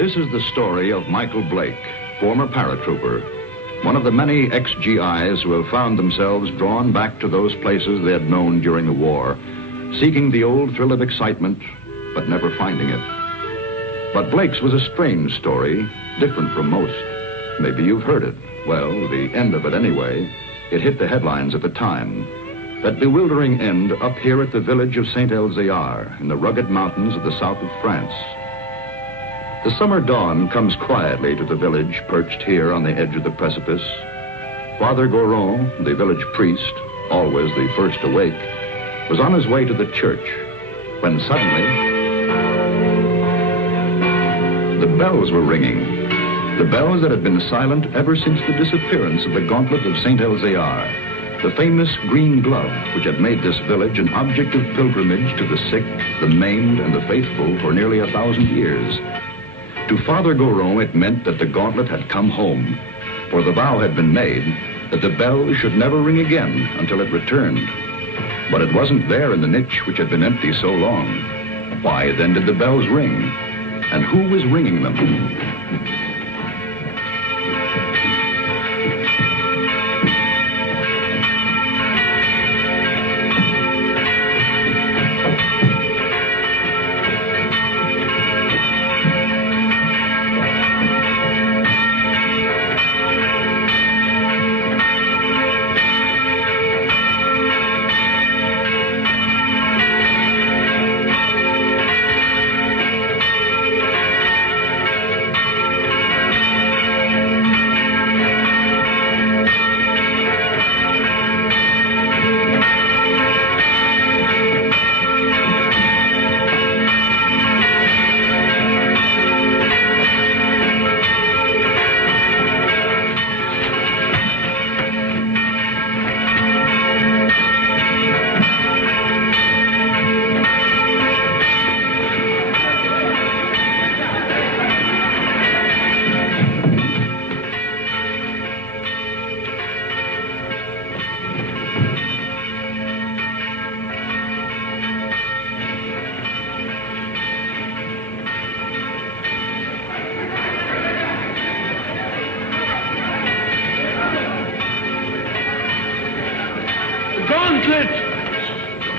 This is the story of Michael Blake, former paratrooper, one of the many ex-GIs who have found themselves drawn back to those places they had known during the war, seeking the old thrill of excitement, but never finding it. But Blake's was a strange story, different from most. Maybe you've heard it. Well, the end of it anyway. It hit the headlines at the time. That bewildering end up here at the village of Saint-Elzéar in the rugged mountains of the south of France. The summer dawn comes quietly to the village perched here on the edge of the precipice. Father Goron, the village priest, always the first awake, was on his way to the church when suddenly the bells were ringing. The bells that had been silent ever since the disappearance of the gauntlet of Saint-Elzéar, the famous green glove which had made this village an object of pilgrimage to the sick, the maimed, and the faithful for nearly 1,000 years. To Father Goron, it meant that the gauntlet had come home, for the vow had been made that the bell should never ring again until it returned. But it wasn't there in the niche which had been empty so long. Why then did the bells ring? And who was ringing them?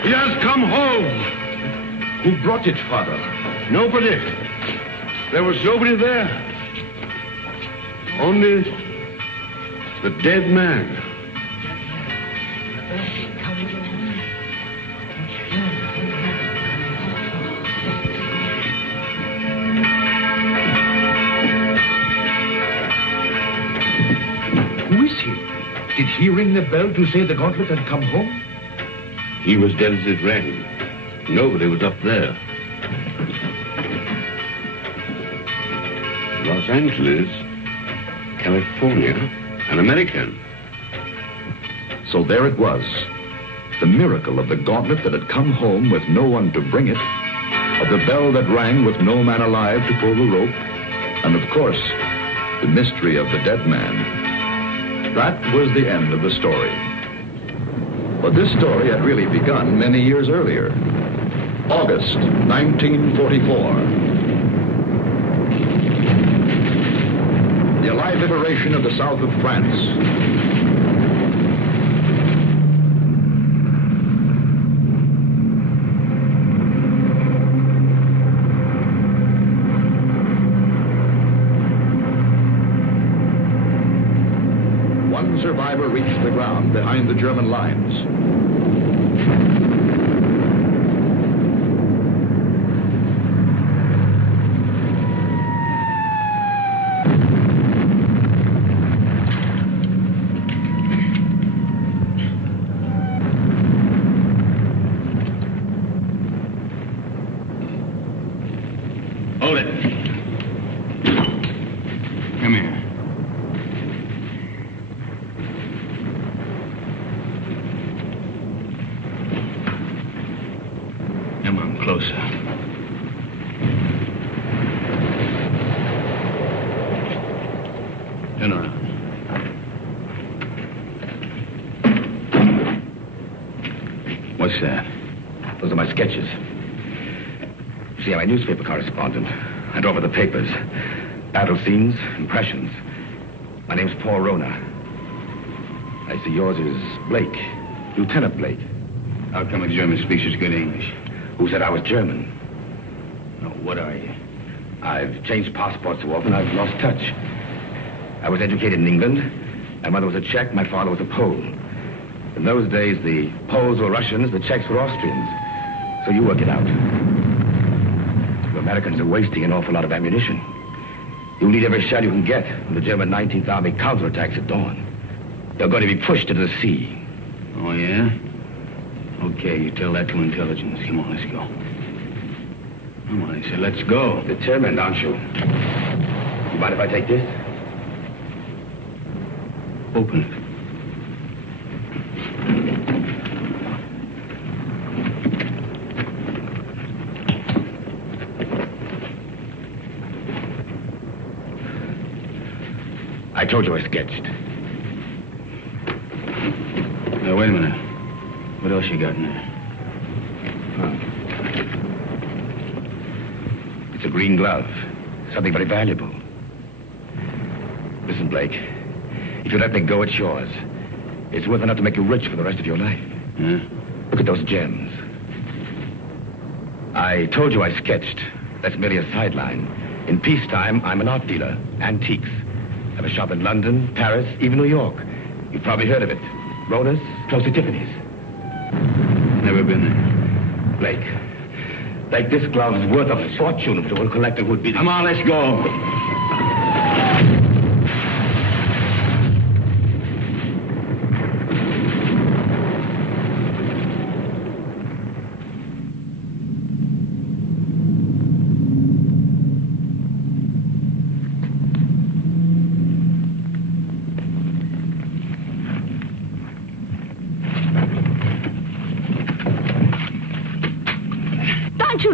He has come home. Who brought it, Father? Nobody. There was nobody there. Only the dead man. Who is he? Did he ring the bell to say the gauntlet had come home? He was dead as it rang. Nobody was up there. Los Angeles, California, an American. So there it was. The miracle of the gauntlet that had come home with no one to bring it, of the bell that rang with no man alive to pull the rope, and of course, the mystery of the dead man. That was the end of the story. But this story had really begun many years earlier. August 1944. The Allied liberation of the south of France. One survivor reached the ground behind the German lines. Hold it. Come here. Come on, closer. Turn around. What's that? Those are my sketches. See, I'm a newspaper correspondent. and over the papers. Battle scenes, impressions. My name's Paul Rona. I see yours is Blake, Lieutenant Blake. How come a German speaks such good English? Who said I was German? No, what are you? I've changed passports so often I've lost touch. I was educated in England. My mother was a Czech, my father was a Pole. In those days, the Poles were Russians, the Czechs were Austrians. So you work it out. You Americans are wasting an awful lot of ammunition. You'll need every shell you can get when the German 19th Army counterattacks at dawn. You're going to be pushed into the sea. Oh, yeah? Okay, you tell that to intelligence. Come on, let's go. Come on, I said, let's go. Determined, aren't you? You mind if I take this? Open it. I told you I sketched. Now, wait a minute. What else you got in there? It's a green glove. Something very valuable. Listen, Blake. If you let me go, it's yours. It's worth enough to make you rich for the rest of your life. Yeah? Look at those gems. I told you I sketched. That's merely a sideline. In peacetime, I'm an art dealer. Antiques. I have a shop in London, Paris, even New York. You've probably heard of it. Rona's, close to Tiffany's. Never been there. Blake, this glove is worth a fortune to a collector who'd be... Come on, let's go.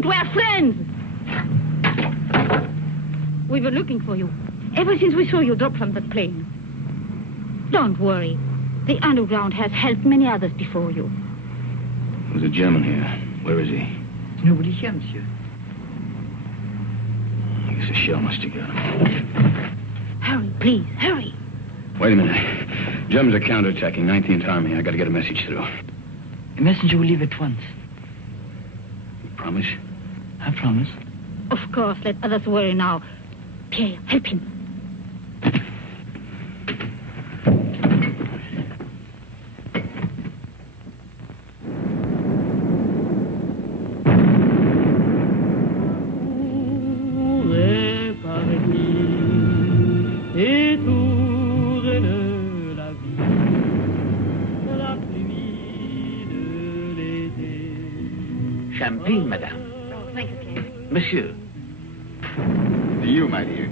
We're friends. We were looking for you ever since we saw you drop from that plane. Don't worry. The underground has helped many others before you. There's a German here. Where is he? Nobody here, monsieur. I guess a shell must have got him. Hurry, please, hurry. Wait a minute. Germans are counterattacking 19th Army. I got to get a message through. A messenger will leave at once. You promise? I promise. Of course, let others worry now. Pierre, help him. Champagne, madame. Oh, thank you, Pierre. Monsieur. To you, my dear.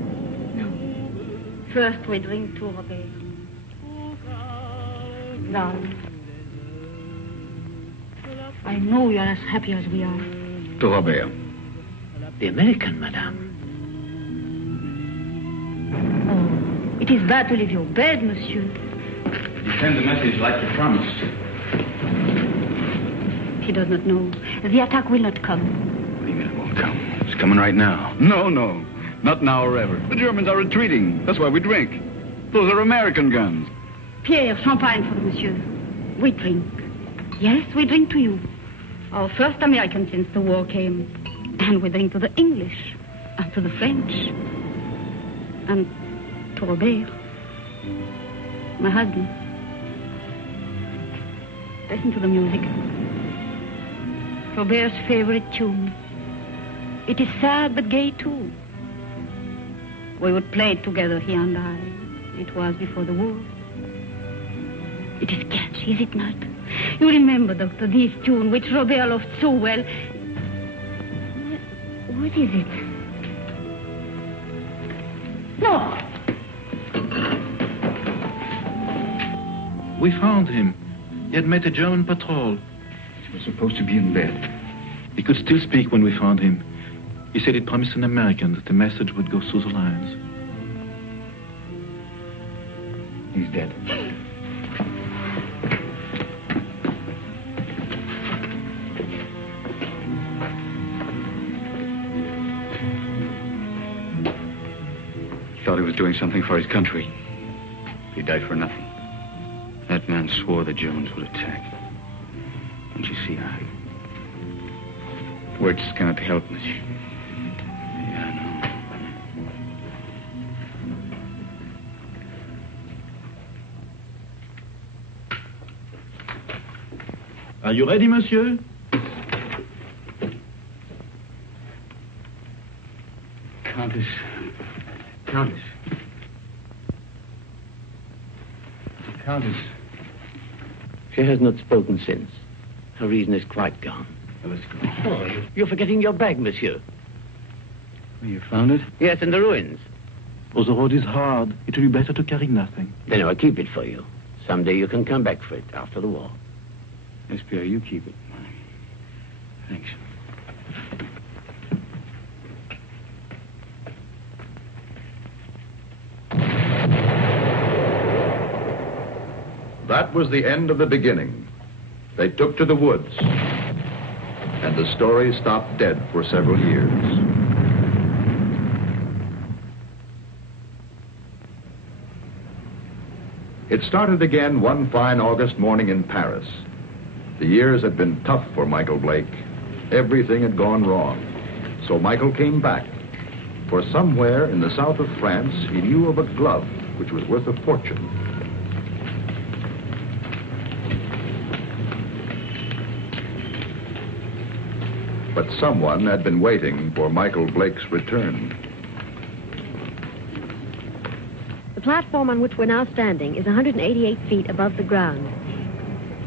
First we drink to Robert. Darling, I know you're as happy as we are. To Robert. The American, madame. Oh, it is bad to leave your bed, monsieur. You send the message like you promised. He does not know. The attack will not come. What do you mean it won't come? It's coming right now. No. Not now or ever. The Germans are retreating. That's why we drink. Those are American guns. Pierre, champagne for the monsieur. We drink. Yes, we drink to you. Our first American since the war came. And we drink to the English. And to the French. And to Robert. My husband. Listen to the music. Robert's favorite tune. It is sad but gay too. We would play it together, he and I. It was before the war. It is catchy, is it not? You remember, Doctor, this tune which Robert loved so well. What is it? No! We found him. He had met a German patrol. He was supposed to be in bed. He could still speak when we found him. He said he'd promised an American that the message would go through the lines. He's dead. was doing something for his country. He died for nothing. That man swore the Germans would attack. Don't you see how? Words cannot help, monsieur. Yeah, I know. Are you ready, monsieur? Countess. Countess. Countess. She has not spoken since. Her reason is quite gone. Well, let's go. Oh, you're forgetting your bag, monsieur. Well, you found it? Yes, in the ruins. Oh, the road is hard. It will be better to carry nothing. Then I'll keep it for you. Someday you can come back for it after the war. Yes, Pierre, you keep it. Thanks. That was the end of the beginning. They took to the woods, and the story stopped dead for several years. It started again one fine August morning in Paris. The years had been tough for Michael Blake. Everything had gone wrong. So Michael came back. For somewhere in the south of France, he knew of a glove which was worth a fortune. But someone had been waiting for Michael Blake's return. The platform on which we're now standing is 188 feet above the ground.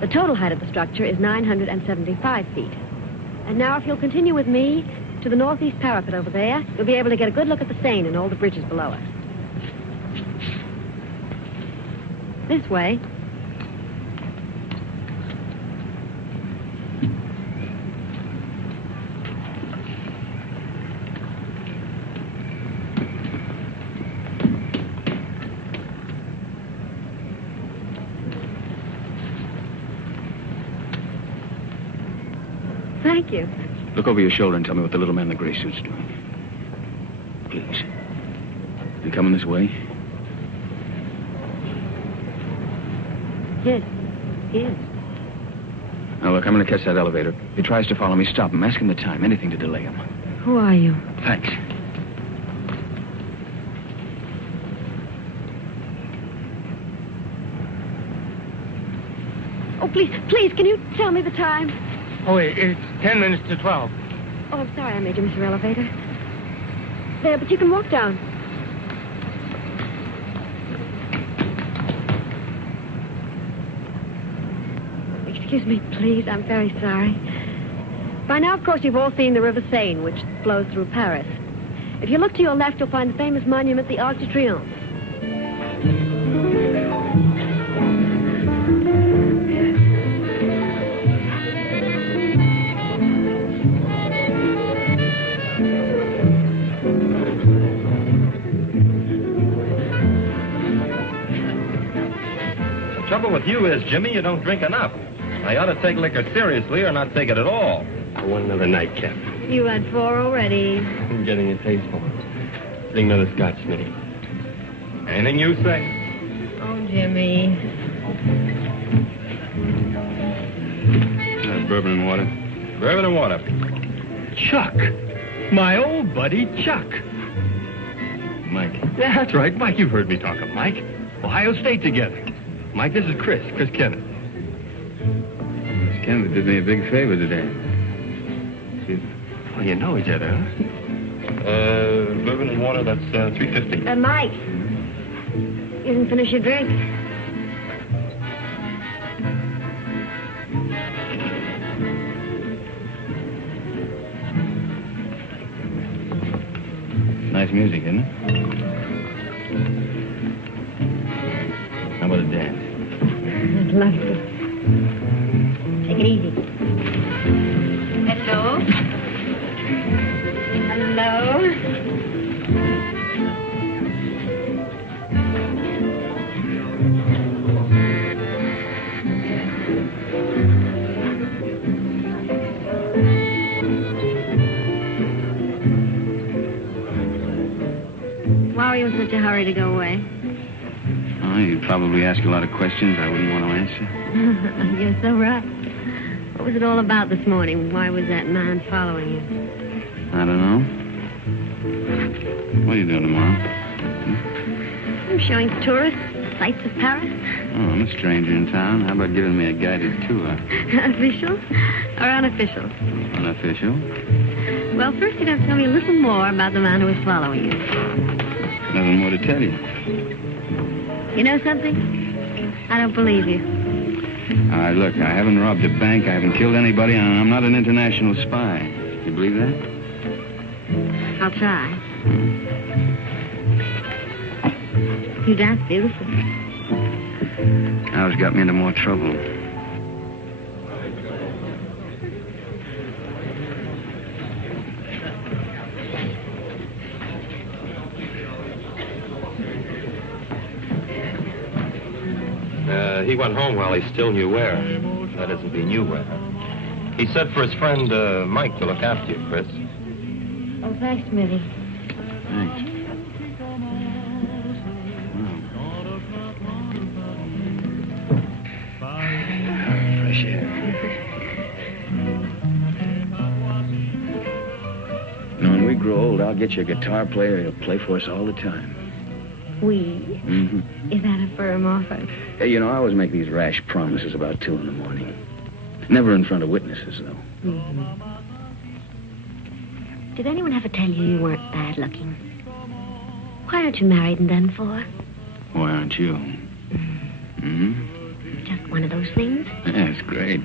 The total height of the structure is 975 feet. And now if you'll continue with me to the northeast parapet over there, you'll be able to get a good look at the Seine and all the bridges below us. This way. Thank you. Look over your shoulder and tell me what the little man in the gray suit's doing. Please. Is he coming this way? Yes, he is. Now, look, I'm going to catch that elevator. If he tries to follow me, stop him. Ask him the time. Anything to delay him. Who are you? Thanks. Oh, please, can you tell me the time? Oh, it's 10 minutes to 12. Oh, I'm sorry I made you miss your elevator. There, but you can walk down. Excuse me, please. I'm very sorry. By now, of course, you've all seen the River Seine, which flows through Paris. If you look to your left, you'll find the famous monument, the Arc de Triomphe. The trouble with you is, Jimmy, you don't drink enough. I ought to take liquor seriously or not take it at all. I want another nightcap. You had 4 already. I'm getting a taste for it. Bring another scotch, Smitty. Anything you say. Oh, Jimmy. Bourbon and water. Bourbon and water. Chuck. My old buddy, Chuck. Mike. Yeah, that's right. Mike, you've heard me talk of Mike. Ohio State together. Mike, this is Chris Kenneth. Miss Kenneth did me a big favor today. Oh, you know each other, huh? Bourbon and water, that's $3.50. Mike. You didn't finish your drink. Nice music, isn't it? How about a dance? I'd love to. Take it easy. Hello? Hello? While he was with such a hurry to go away? Oh, you'd probably ask a lot of questions I wouldn't want to answer. You're so right. What was it all about this morning? Why was that man following you? I don't know. What are you doing tomorrow? I'm showing tourists sights of Paris. Oh, I'm a stranger in town. How about giving me a guided tour? Official or unofficial? Unofficial. Well, first you'd have to tell me a little more about the man who was following you. Nothing more to tell you. You know something? I don't believe you. All right, look, I haven't robbed a bank, I haven't killed anybody, and I'm not an international spy. You believe that? I'll try. You dance beautifully. Now it's got me into more trouble. He went home while he still knew where. That is, if he knew where. He said for his friend, Mike, to look after you, Chris. Oh, thanks, Smithy. Thanks. Fresh air. When we grow old, I'll get you a guitar player who'll play for us all the time. We? Mm-hmm. Is that a firm offer? Hey, you know, I always make these rash promises about 2 in the morning. Never in front of witnesses, though. Mm-hmm. Did anyone ever tell you weren't bad looking? Why aren't you married and done for? Why aren't you? Mm-hmm. Just one of those things? Yeah, it's great.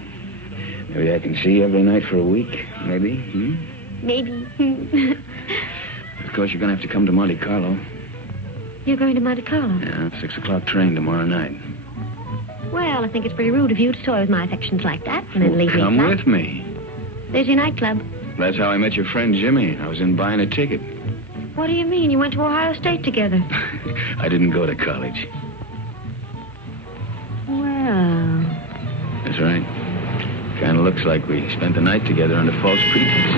Maybe I can see you every night for a week. Maybe. Hmm? Maybe. Of course, you're going to have to come to Monte Carlo. You're going to Monte Carlo? Yeah, 6 o'clock train tomorrow night. Well, I think it's pretty rude of you to toy with my affections like that and then leave me. Come with me. There's your nightclub. That's how I met your friend Jimmy. I was in buying a ticket. What do you mean? You went to Ohio State together. I didn't go to college. Well... That's right. Kind of looks like we spent the night together under false pretenses.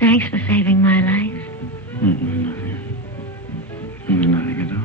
Thanks for saving my life. Nothing. Nothing at all.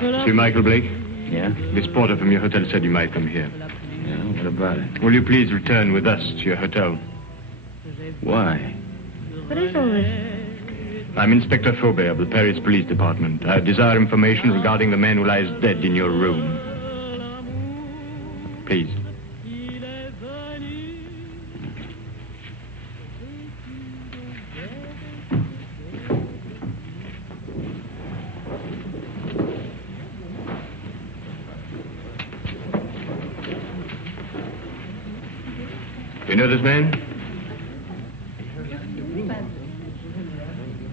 Monsieur Michael Blake? Yeah? This porter from your hotel said you might come here. Yeah, what about it? Will you please return with us to your hotel? Why? What is all this? I'm Inspector Faubert of the Paris Police Department. I desire information regarding the man who lies dead in your room. Please. You know this man?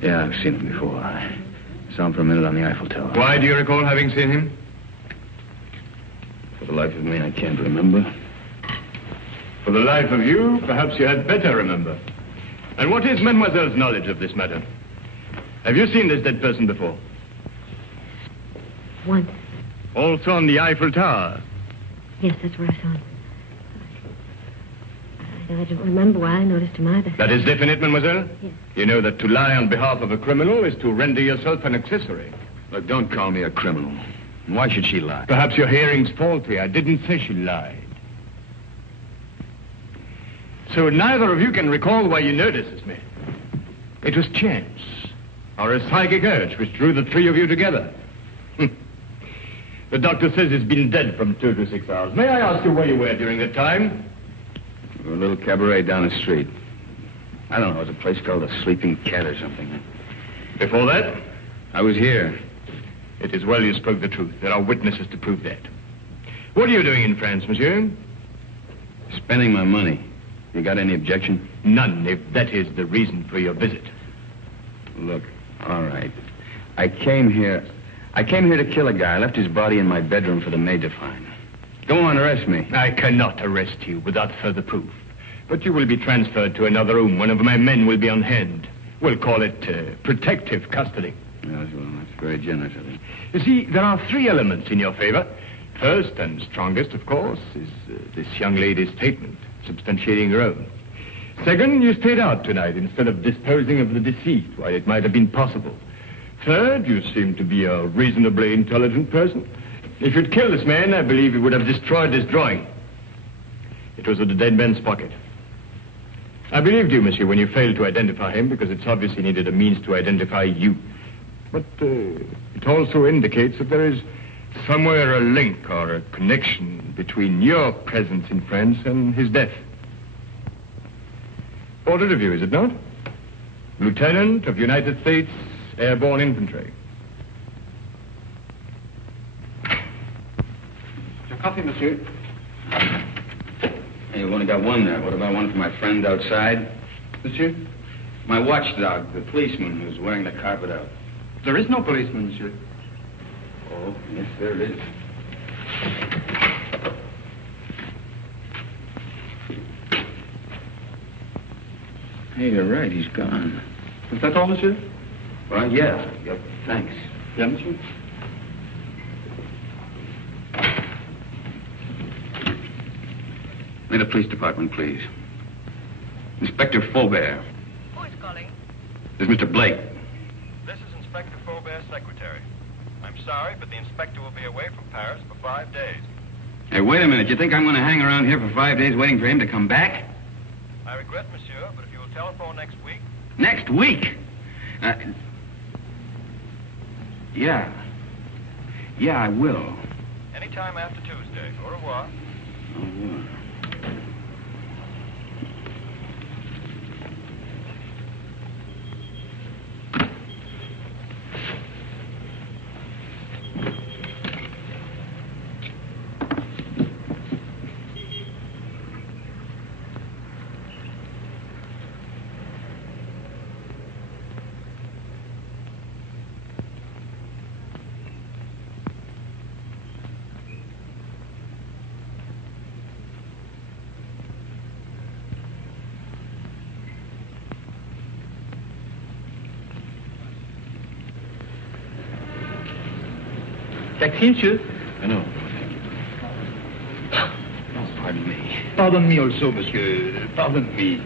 Yeah, I've seen him before. I saw him for a minute on the Eiffel Tower. Why do you recall having seen him? For the life of me, I can't remember. For the life of you, perhaps you had better remember. And what is Mademoiselle's knowledge of this matter? Have you seen this dead person before? Once. Also on the Eiffel Tower? Yes, that's where I saw him. I don't remember why I noticed him either. That is definite, mademoiselle? Yes. You know that to lie on behalf of a criminal is to render yourself an accessory. Look, don't call me a criminal. Why should she lie? Perhaps your hearing's faulty. I didn't say she lied. So neither of you can recall why you noticed me. It was chance, or a psychic urge which drew the 3 of you together. The doctor says he's been dead from 2 to 6 hours. May I ask you where you were during that time? A little cabaret down the street. I don't know, it was a place called the Sleeping Cat or something. Before that? I was here. It is well you spoke the truth. There are witnesses to prove that. What are you doing in France, monsieur? Spending my money. You got any objection? None, if that is the reason for your visit. Look, all right. I came here to kill a guy. I left his body in my bedroom for the maid to find. Go on, arrest me. I cannot arrest you without further proof. But you will be transferred to another room. One of my men will be on hand. We'll call it protective custody. Yes, well, that's very generous of you. You see, there are 3 elements in your favor. First and strongest, of course, is this young lady's statement, substantiating her own. Second, you stayed out tonight instead of disposing of the deceased while it might have been possible. Third, you seem to be a reasonably intelligent person. If you'd killed this man, I believe you would have destroyed this drawing. It was in the dead man's pocket. I believed you, monsieur, when you failed to identify him, because it's obvious he needed a means to identify you. But it also indicates that there is somewhere a link or a connection between your presence in France and his death. Portrait of you, is it not? Lieutenant of United States Airborne Infantry. Your coffee, monsieur. Hey, you've only got one there. What about one for my friend outside? Monsieur? My watchdog, the policeman who's wearing the carpet out. There is no policeman, monsieur. Oh, yes, there is. Hey, you're right. He's gone. Is that all, monsieur? Well, yeah. Yep. Thanks. Yeah, monsieur? May the police department, please. Inspector Faubert. Who is calling? This is Mr. Blake. This is Inspector Faubert's secretary. I'm sorry, but the inspector will be away from Paris for 5 days. Hey, wait a minute. You think I'm going to hang around here for 5 days waiting for him to come back? I regret, monsieur, but if you will telephone next week... Next week? Yeah. Yeah, I will. Anytime after Tuesday. Au revoir. Au revoir. Taxi, monsieur? No. Oh, pardon me. Pardon me also, monsieur. Pardon me.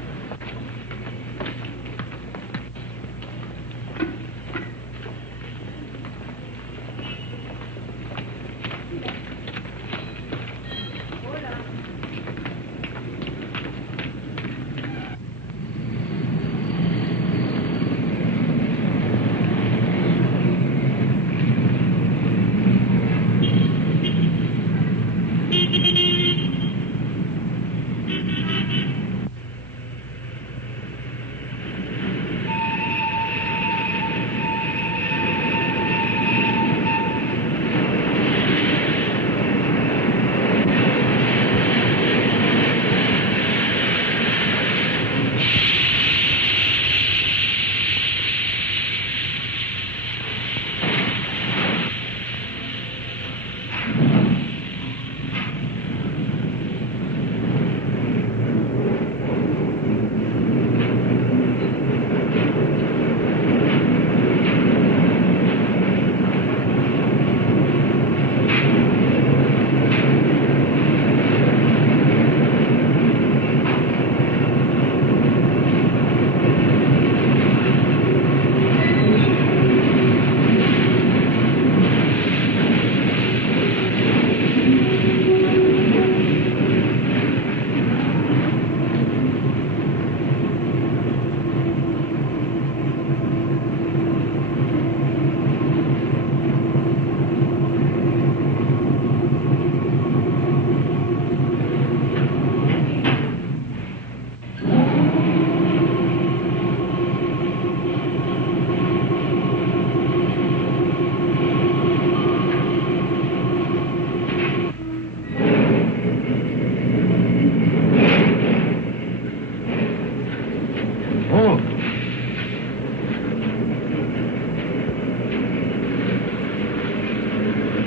Oh.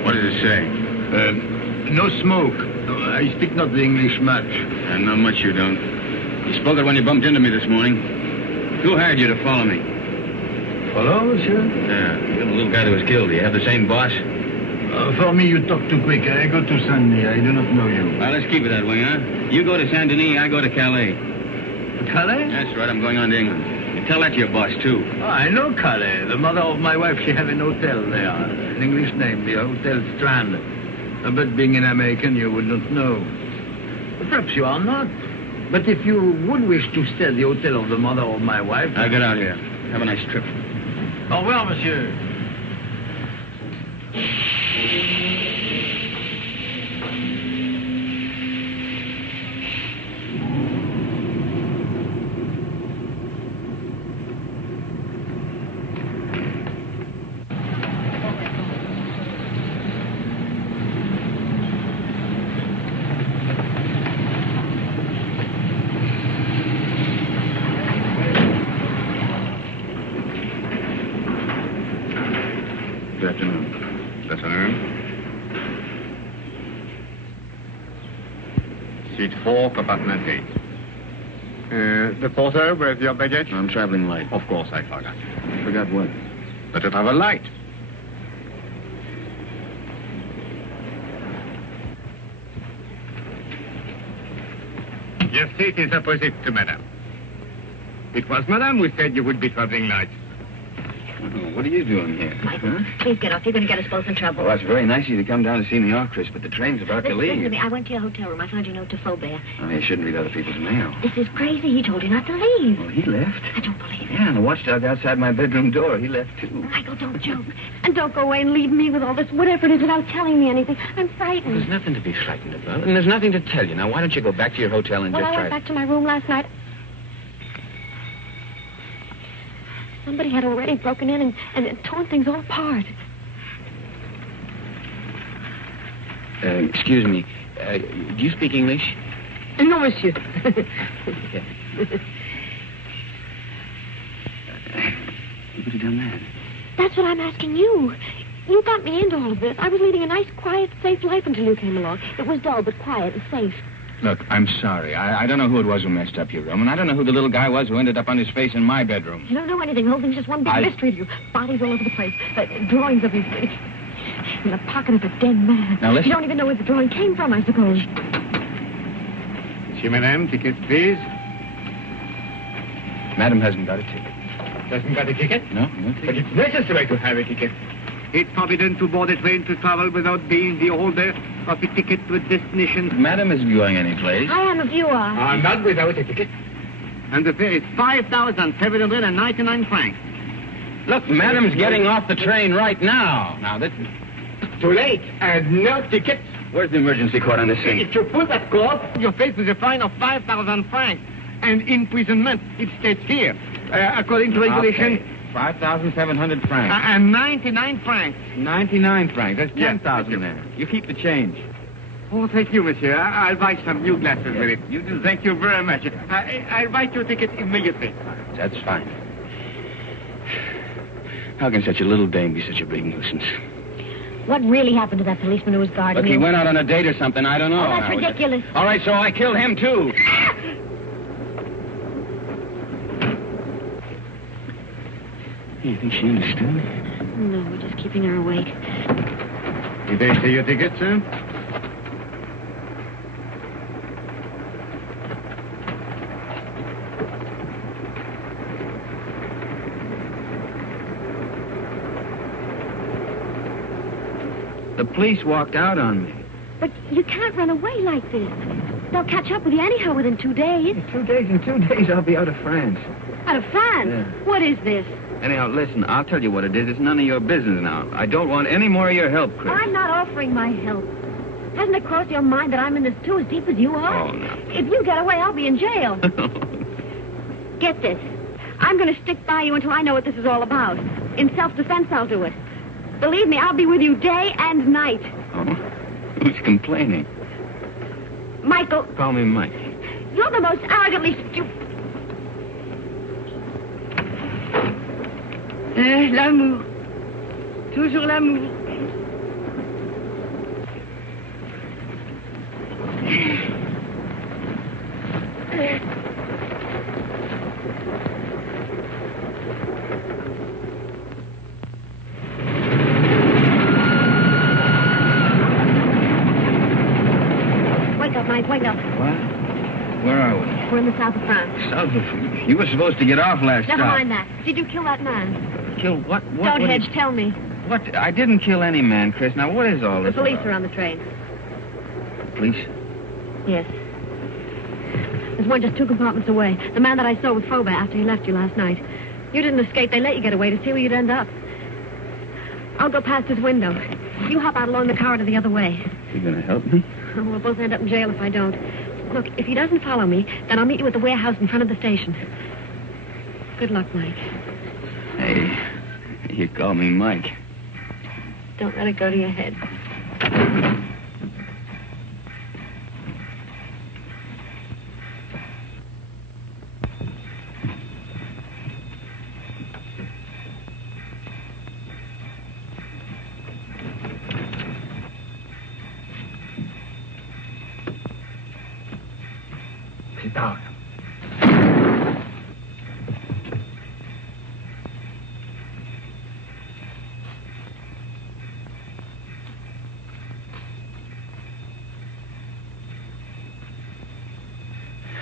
What does it say? No smoke. I speak not the English much. Not much you don't. You spoke it when you bumped into me this morning. Who hired you to follow me? Follow, monsieur? Yeah, you're the little guy that was killed. Do you have the same boss? For me, you talk too quick. I go to Saint-Denis. I do not know you. Well, let's keep it that way, huh? You go to Saint-Denis, I go to Calais. Calais? That's right, I'm going on to England. You tell that to your boss, too. Oh, I know Calais. The mother of my wife, she have an hotel there. An English name, the Hotel Strand. But being an American, you would not know. Perhaps you are not. But if you would wish to stay at the hotel of the mother of my wife... I'll get out here. Have a nice trip. Au revoir, monsieur. Good afternoon. That's an urn? Seat 4, compartment 8. The porter, where's your baggage? I'm traveling light. Of course, I forgot. Forgot what? But you travel light. Your seat is opposite to Madame. It was Madame who said you would be traveling light. What are you doing here? Michael, please get off. You're going to get us both in trouble. Well, that's very nice of you to come down to see me off, Chris, but the train's about to leave. Listen to me. I went to your hotel room. I found your note to Faubert. Oh, you shouldn't read other people's mail. This is crazy. He told you not to leave. Well, he left. I don't believe it. Yeah, and the watchdog outside my bedroom door, he left, too. Michael, don't joke. And don't go away and leave me with all this whatever it is without telling me anything. I'm frightened. There's nothing to be frightened about, and there's nothing to tell you. Now, why don't you go back to your hotel and Well, just I try... went back to my room last night. Somebody had already broken in and torn things all apart. Excuse me. Do you speak English? No, monsieur. Who could have done that? That's what I'm asking you. You got me into all of this. I was leading a nice, quiet, safe life until you came along. It was dull, but quiet and safe. Look, I'm sorry. I don't know who it was who messed up your room, and I don't know who the little guy was who ended up on his face in my bedroom. You don't know anything. The whole thing's just one big mystery to you. Bodies all over the place. Drawings of you in the pocket of a dead man. Now, listen. You don't even know where the drawing came from, I suppose. Monsieur, madame, tickets, please. Madam hasn't got a ticket. Doesn't got a ticket? No ticket. But it's necessary to have a ticket. It's forbidden to board a train to travel without being the holder of a ticket to a destination. Madam isn't going anyplace. I am if you are. Not without a ticket. And the fare is 5,799 francs. Look, Madam's getting off the train right now. Now, this... Too late. And no ticket. Where's the emergency cord on this thing? If you pull that cord, you're faced with a fine of 5,000 francs. And imprisonment. It states here, according to regulation... Okay. 5,700 francs. And 99 francs. 99 francs. That's 10,000 yes, there. You keep the change. Oh, thank you, monsieur. I'll buy some new glasses with it. You do. Thank you very much. I'll write your ticket immediately. That's fine. How can such a little dame be such a big nuisance? What really happened to that policeman who was guarding Look, you? he went out on a date or something. I don't know. Oh, that's ridiculous. All right, so I killed him, too. You think she understood? No, we're just keeping her awake. Did they see your ticket, sir? The police walked out on me. But you can't run away like this. They'll catch up with you anyhow within 2 days. In 2 days, I'll be out of France. Out of France? Yeah. What is this? Anyhow, listen, I'll tell you what it is. It's none of your business now. I don't want any more of your help, Chris. I'm not offering my help. Hasn't it crossed your mind that I'm in this too as deep as you are? Oh, no. If you get away, I'll be in jail. Get this. I'm going to stick by you until I know what this is all about. In self-defense, I'll do it. Believe me, I'll be with you day and night. Oh? Who's complaining? Michael. Call me Mike. You're the most arrogantly stupid... L'amour. Toujours l'amour. Wake up, Mike, wake up. What? Where are we? We're in the south of France. South of... You were supposed to get off last Never stop. mind that. Did you kill that man? Kill what? Don't hedge, tell me. What? I didn't kill any man, Chris. Now, what is all The this police about? are on the train. Police? Yes. There's one just 2 compartments away. The man that I saw with Faubourg after he left you last night. You didn't escape. They let you get away to see where you'd end up. I'll go past his window. You hop out along the corridor the other way. You gonna help me? We'll both end up in jail if I don't. Look, if he doesn't follow me, then I'll meet you at the warehouse in front of the station. Good luck, Mike. Hey, you call me Mike. Don't let it go to your head. Sit down.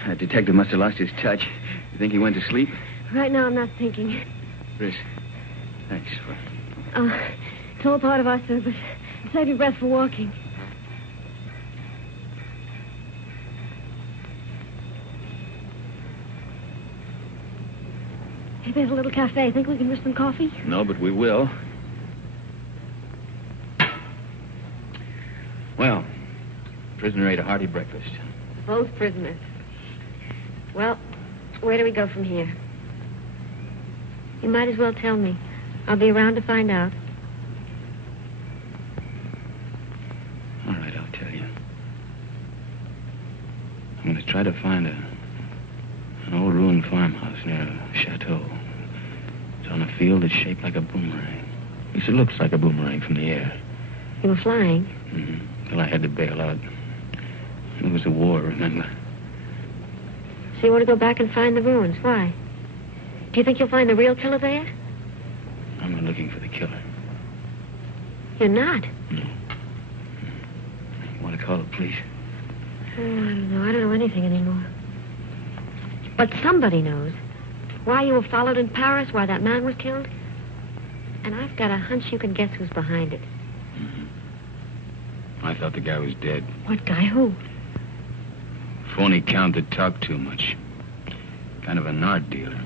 That detective must have lost his touch. You think he went to sleep? Right now, I'm not thinking. Chris, thanks for... It's all part of our service. Save your breath for walking. Hey, there's a little cafe. Think we can risk some coffee? No, but we will. Well, prisoner ate a hearty breakfast. Both prisoners. Well, where do we go from here? You might as well tell me. I'll be around to find out. All right, I'll tell you. I'm going to try to find an old ruined farmhouse near a chateau. It's on a field that's shaped like a boomerang. At least it looks like a boomerang from the air. You were flying? Mm-hmm. Well, I had to bail out. It was a war, remember? So you want to go back and find the ruins? Why? Do you think you'll find the real killer there? I'm not looking for the killer. You're not? No. Want to call the police? Oh, I don't know. I don't know anything anymore. But somebody knows. Why you were followed in Paris, why that man was killed. And I've got a hunch you can guess who's behind it. I thought the guy was dead. What guy? Who? Phony count that talked too much. Kind of an art dealer.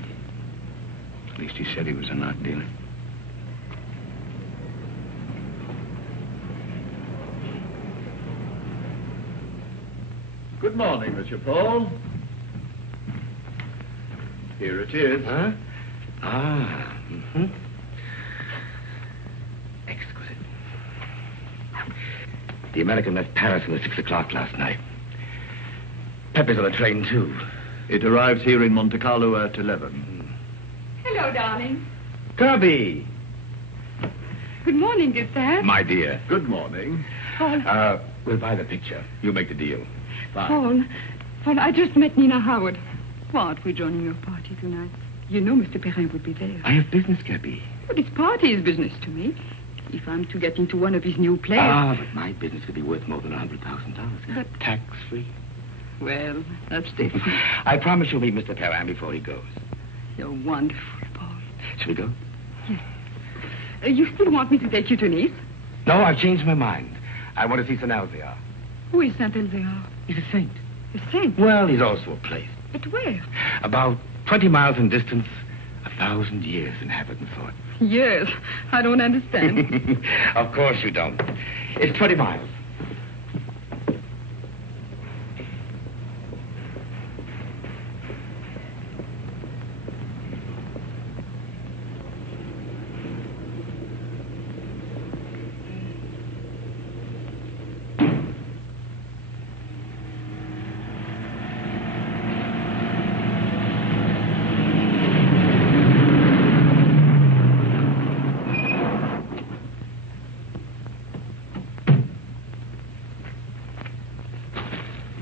At least he said he was an art dealer. Good morning, Monsieur Paul. Here it is. Huh? Ah, mm-hmm. Exquisite. The American left Paris at 6 o'clock last night. Pepper's on the train, too. It arrives here in Monte Carlo at 11. Hello, darling. Kirby! Good morning, Gustave. My dear. Good morning. Paul. We'll buy the picture. You make the deal. Paul, I just met Nina Howard. What, we're joining your party tonight. You know Mr. Perrin would be there. I have business, Kirby. But his party is business to me. If I'm to get into one of his new plays... But my business could be worth more than $100,000. But... Tax-free. Well, that's different. I promise you'll meet Mr. Perrin before he goes. You're wonderful, Paul. Shall we go? Yes. You still want me to take you to Nice? No, I've changed my mind. I want to see Saint Elzéar. Who is Saint Elzéar? He's a saint. A saint? Well, he's also a place. But where? About 20 miles in distance, 1,000 years in habit and thought. Yes, I don't understand. Of course you don't. It's 20 miles.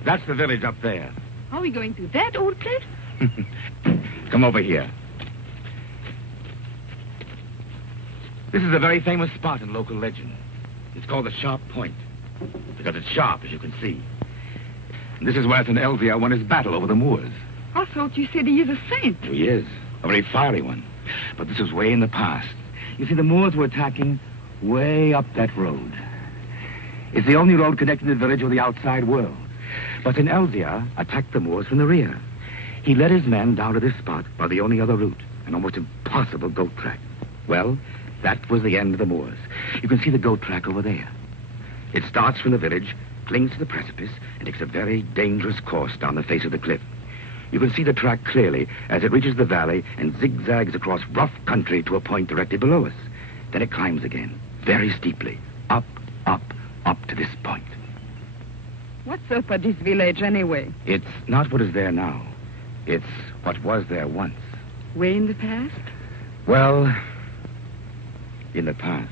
That's the village up there. Are we going to that old cliff? Come over here. This is a very famous spot in local legend. It's called the Sharp Point, because it's sharp, as you can see. And this is where St. Elzevir won his battle over the Moors. I thought you said he is a saint. He is, a very fiery one. But this was way in the past. You see, the Moors were attacking way up that road. It's the only road connecting the village with the outside world. But St. Elzevir attacked the Moors from the rear. He led his men down to this spot by the only other route, an almost impossible goat track. Well, that was the end of the Moors. You can see the goat track over there. It starts from the village, clings to the precipice, and takes a very dangerous course down the face of the cliff. You can see the track clearly as it reaches the valley and zigzags across rough country to a point directly below us. Then it climbs again, very steeply, up, up, up to this point. What's up at this village anyway? It's not what is there now. It's what was there once. Way in the past? Well, in the past.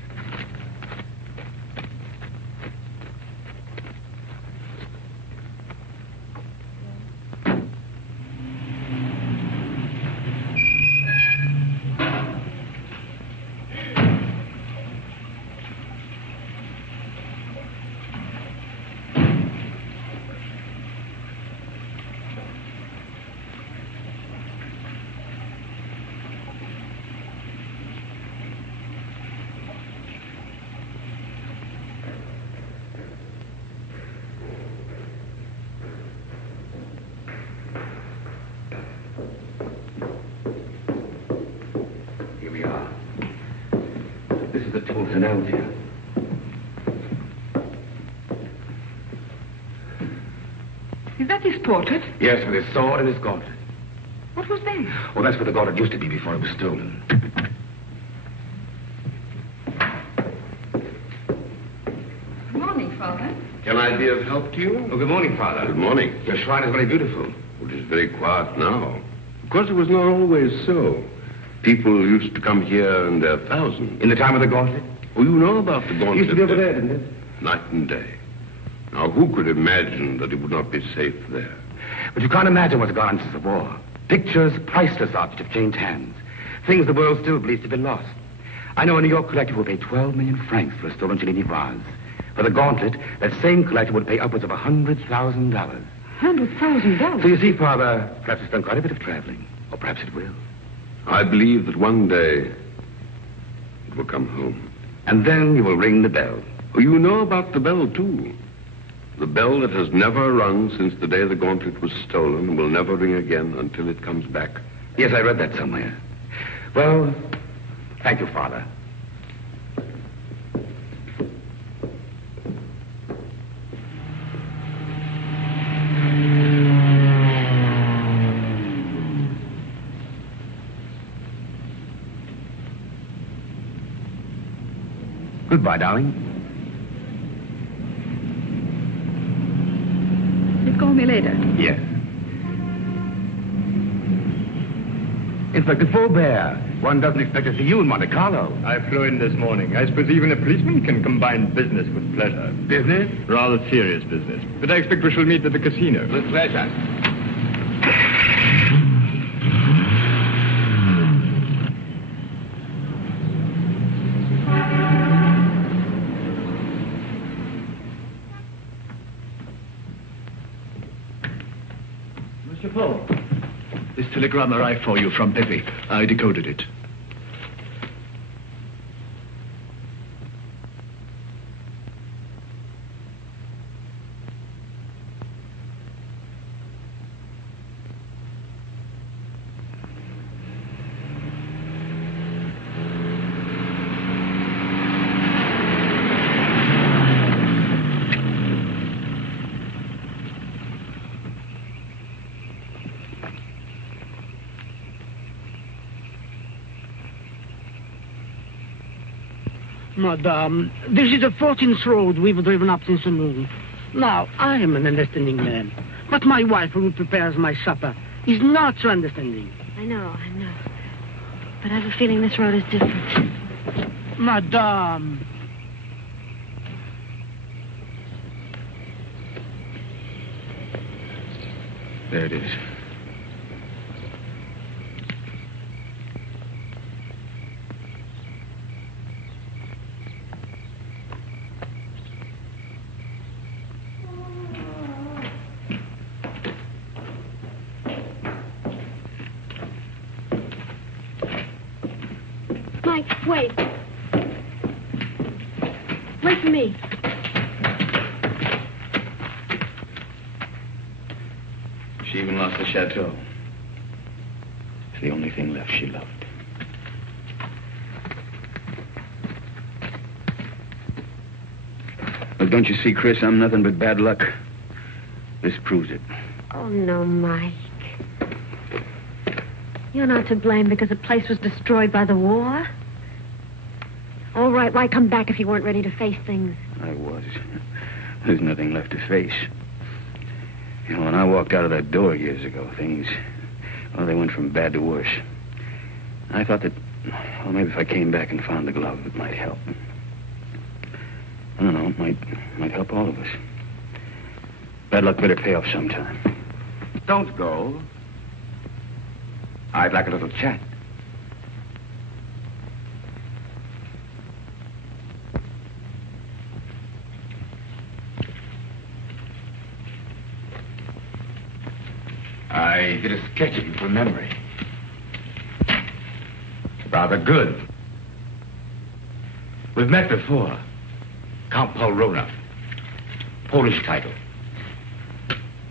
St. Elzevir. Is that his portrait? Yes, with his sword and his gauntlet. What was that? Oh, that's where the gauntlet used to be before it was stolen. Good morning, Father. Can I be of help to you? Oh, good morning, Father. Good morning. Your shrine is very beautiful. It is very quiet now. Of course, it was not always so. People used to come here in their thousands. In the time of the gauntlet? Oh, you know about the gauntlet. It used to be over there, didn't it? Night and day. Now, who could imagine that it would not be safe there? But you can't imagine what's gone on since the war. Pictures, priceless objects have changed hands. Things the world still believes to have been lost. I know a New York collector will pay 12 million francs for a stolen Cellini vase. For the gauntlet, that same collector would pay upwards of $100,000. $100,000? So you see, Father, perhaps it's done quite a bit of traveling. Or perhaps it will. I believe that one day it will come home. And then you will ring the bell. Oh, you know about the bell, too. The bell that has never rung since the day the gauntlet was stolen and will never ring again until it comes back. Yes, I read that somewhere. Well, thank you, Father. Goodbye, darling. You'll call me later. Yes. Inspector Faubert, one doesn't expect to see you in Monte Carlo. I flew in this morning. I suppose even a policeman can combine business with pleasure. Business? Rather serious business. But I expect we shall meet at the casino. With pleasure. Mr. Paul, this telegram arrived for you from Pepe. I decoded it. Madame, this is the 14th road we've driven up since the moon. Now, I am an understanding man, but my wife, who prepares my supper, is not so understanding. I know. But I have a feeling this road is different. Madame. There it is. Mike, wait. Wait for me. She even lost the chateau. It's the only thing left she loved. Look, don't you see, Chris, I'm nothing but bad luck. This proves it. Oh, no, Mike. You're not to blame because the place was destroyed by the war. All right, why come back if you weren't ready to face things? I was. There's nothing left to face. You know, when I walked out of that door years ago, things, well, they went from bad to worse. I thought that, well, maybe if I came back and found the glove, it might help. I don't know, it might help all of us. Bad luck better pay off sometime. Don't go. I'd like a little chat. I did a sketch of you from memory. Rather good. We've met before. Count Paul Rona. Polish title.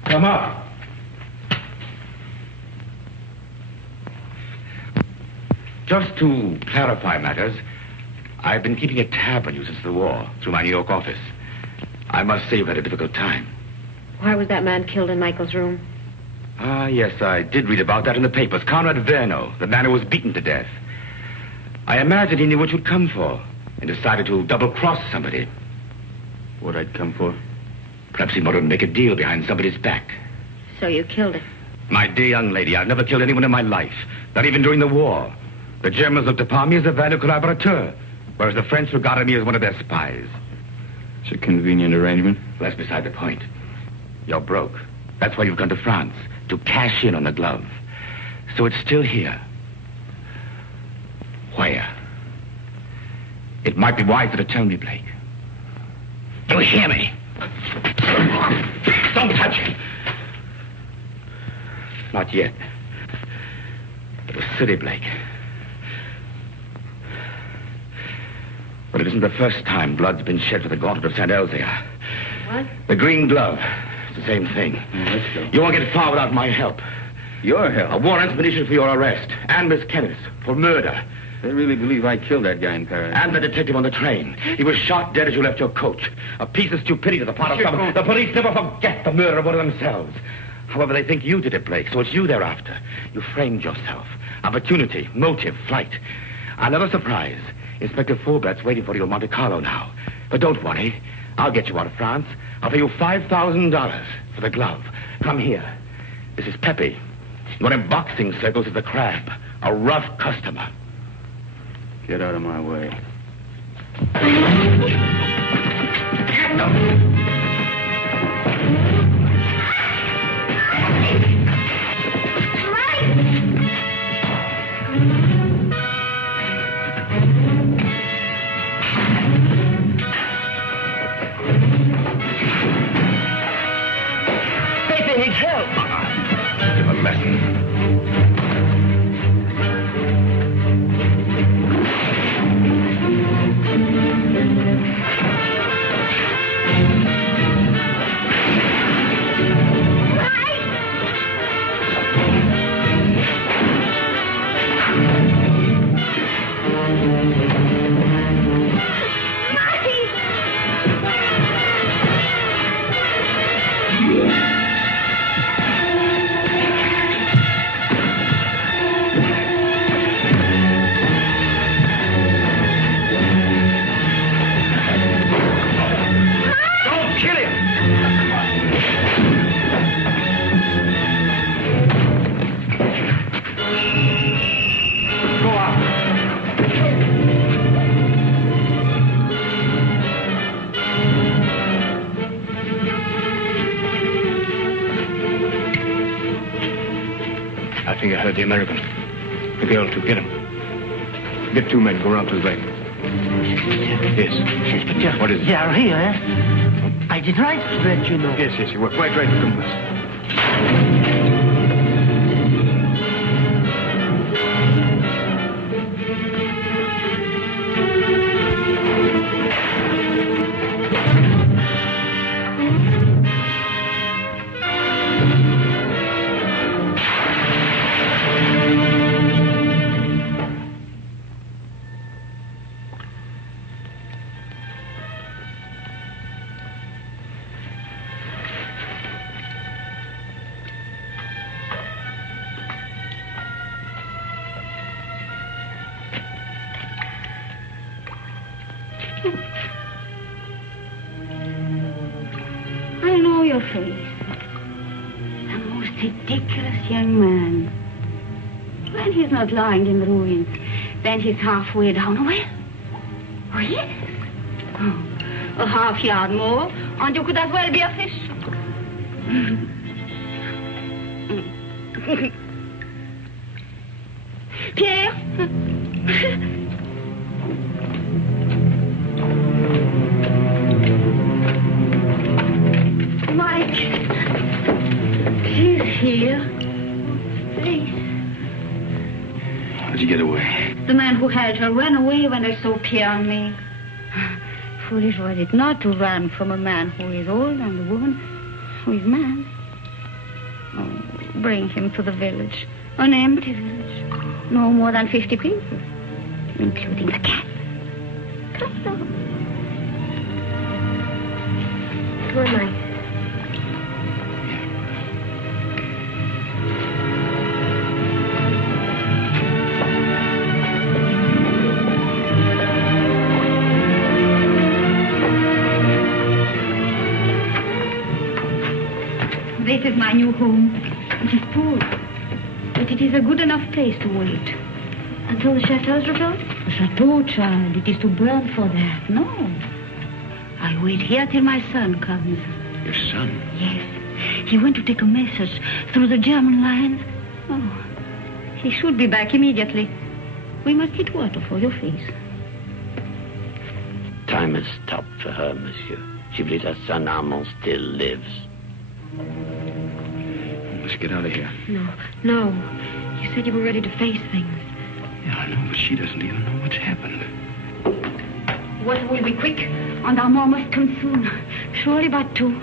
Come up. Just to clarify matters, I've been keeping a tab on you since the war, through my New York office. I must say you've had a difficult time. Why was that man killed in Michael's room? Ah, yes, I did read about that in the papers. Conrad Verno, the man who was beaten to death. I imagined he knew what you'd come for and decided to double-cross somebody. What I'd come for? Perhaps he wanted to make a deal behind somebody's back. So you killed him. My dear young lady, I've never killed anyone in my life, not even during the war. The Germans looked upon me as a valued collaborateur, whereas the French regarded me as one of their spies. It's a convenient arrangement. Well, that's beside the point. You're broke. That's why you've gone to France, to cash in on the glove. So it's still here. Where? It might be wiser to tell me, Blake. You hear me? Don't touch it. Not yet. It was silly, Blake. But it isn't the first time blood's been shed for the gauntlet of St. Elzea. What? The green glove. It's the same thing. Let's go. You won't get far without my help. Your help? A war expedition for your arrest. And Miss Kenneth for murder. They really believe I killed that guy in Paris. And the detective on the train. He was shot dead as you left your coach. A piece of stupidity to the part of some. The police never forget the murder of one of themselves. However, they think you did it, Blake, so it's you they're after. You framed yourself. Opportunity, motive, flight. Another surprise. Inspector Fulbert's waiting for you in Monte Carlo now. But don't worry. I'll get you out of France. I'll pay you $5,000 for the glove. Come here. This is Pepe. Known in boxing circles as the Crab. A rough customer. Get out of my way. Pepe needs help. Give a lesson. the American. The girl, too. Get him. Get 2 men. Go round to the bank. Yes. Inspector. What is it? They are here, eh? I did right to let you know. Yes, you were quite right to come first. I know your face. The most ridiculous young man. When he's not lying in the ruins, then he's halfway down a well. Oh, yes. Oh, a half yard more, and you could as well be a fish. Pierre? Mike. He's here. Please. How'd you get away? The man who held her ran away when I saw Pierre and me. Foolish was it not to run from a man who is old and a woman who is mad. Oh, bring him to the village. An empty village. No more than 50 people, including the cat. Come on. Come on, Mike. This is my new home. It is poor, but it is a good enough place to wait. Until the chateau is rebuilt? The chateau, child. It is to burn for that. No. I wait here till my son comes. Your son? Yes. He went to take a message through the German lines. Oh, he should be back immediately. We must get water for your face. Time has stopped for her, monsieur. She believes her son Armand still lives. Let's get out of here. No. You said you were ready to face things. Yeah, I know, but she doesn't even know what's happened. Water will be quick, and Armand must come soon. Surely but 2.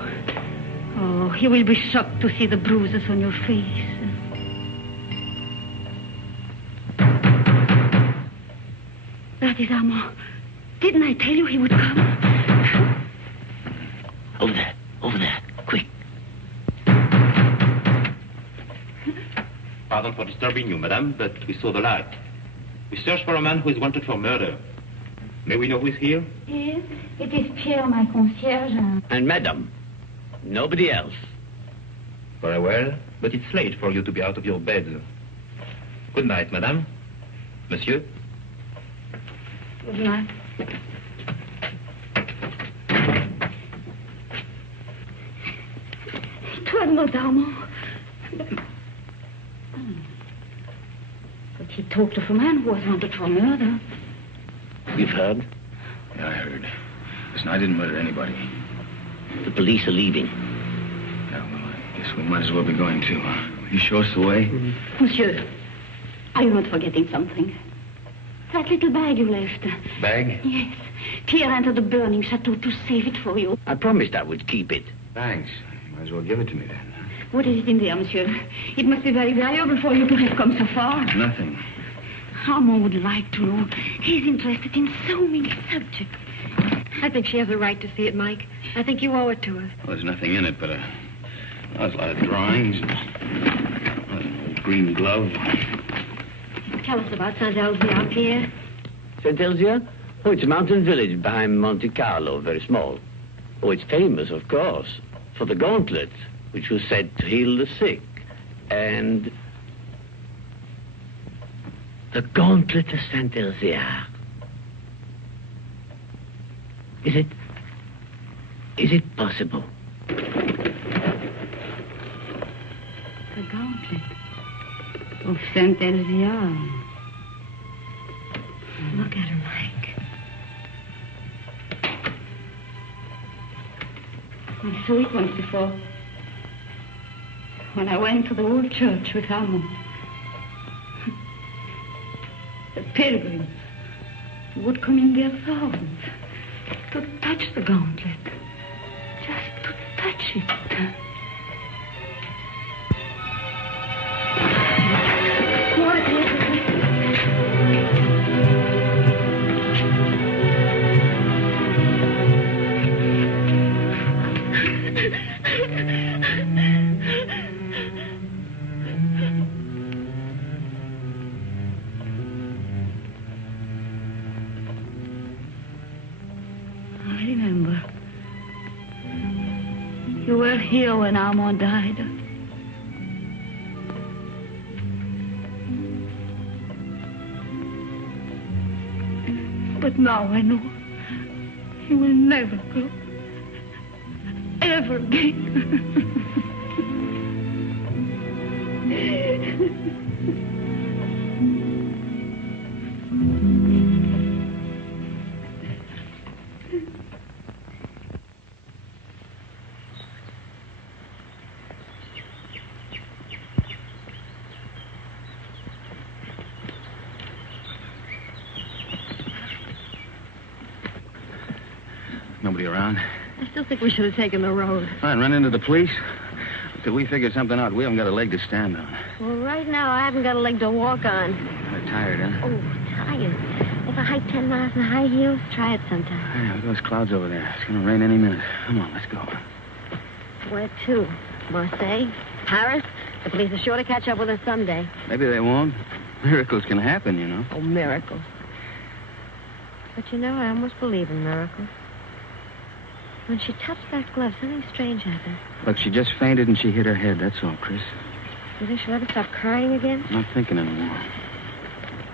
Oh, he will be shocked to see the bruises on your face. That is Armand. Didn't I tell you he would come? Over there, quick. Pardon for disturbing you, madame, but we saw the light. We search for a man who is wanted for murder. May we know who is here? Yes, it is Pierre, my concierge. And madame, nobody else. Very well, but it's late for you to be out of your bed. Good night, madame. Monsieur? Good night. It was not Armand. But he talked of a man who was wanted for murder. You've heard? Yeah, I heard. Listen, I didn't murder anybody. The police are leaving. Yeah, well, I guess we might as well be going too. Will you show us the way? Monsieur, are you not forgetting something? That little bag you left. Bag? Yes. Pierre entered the burning chateau to save it for you. I promised I would keep it. Thanks. You might as well give it to me then. What is it in there, monsieur? It must be very valuable for you to have come so far. Nothing. Armand would like to know. He's interested in so many subjects. I think she has a right to see it, Mike. I think you owe it to her. Well, there's nothing in it but there's a lot of drawings. An old green glove. Tell us about Saint-Elzéar, Pierre. Saint-Elzéar? Oh, it's a mountain village behind Monte Carlo, very small. Oh, it's famous, of course, for the gauntlet, which was said to heal the sick. And the gauntlet of Saint-Elzéar. Is it possible? The gauntlet. Of Saint Elvia. Look at her, Mike. I saw it once before. When I went to the old church with Armand. The pilgrims would come in their thousands to touch the gauntlet. Just to touch it. Here when Armand died. But now I know he will never go. Ever again. Nobody around? I still think we should have taken the road. Fine, run into the police. Until we figure something out, we haven't got a leg to stand on. Well, right now, I haven't got a leg to walk on. You're tired, huh? Oh, tired. If I hike 10 miles in high heels, try it sometime. Yeah, look at those clouds over there. It's going to rain any minute. Come on, let's go. Where to? Marseille? Paris? The police are sure to catch up with us someday. Maybe they won't. Miracles can happen, you know. Oh, miracles. But you know, I almost believe in miracles. When she touched that glove, something strange happened. Look, she just fainted and she hit her head. That's all, Chris. You think she'll ever stop crying again? I'm not thinking anymore.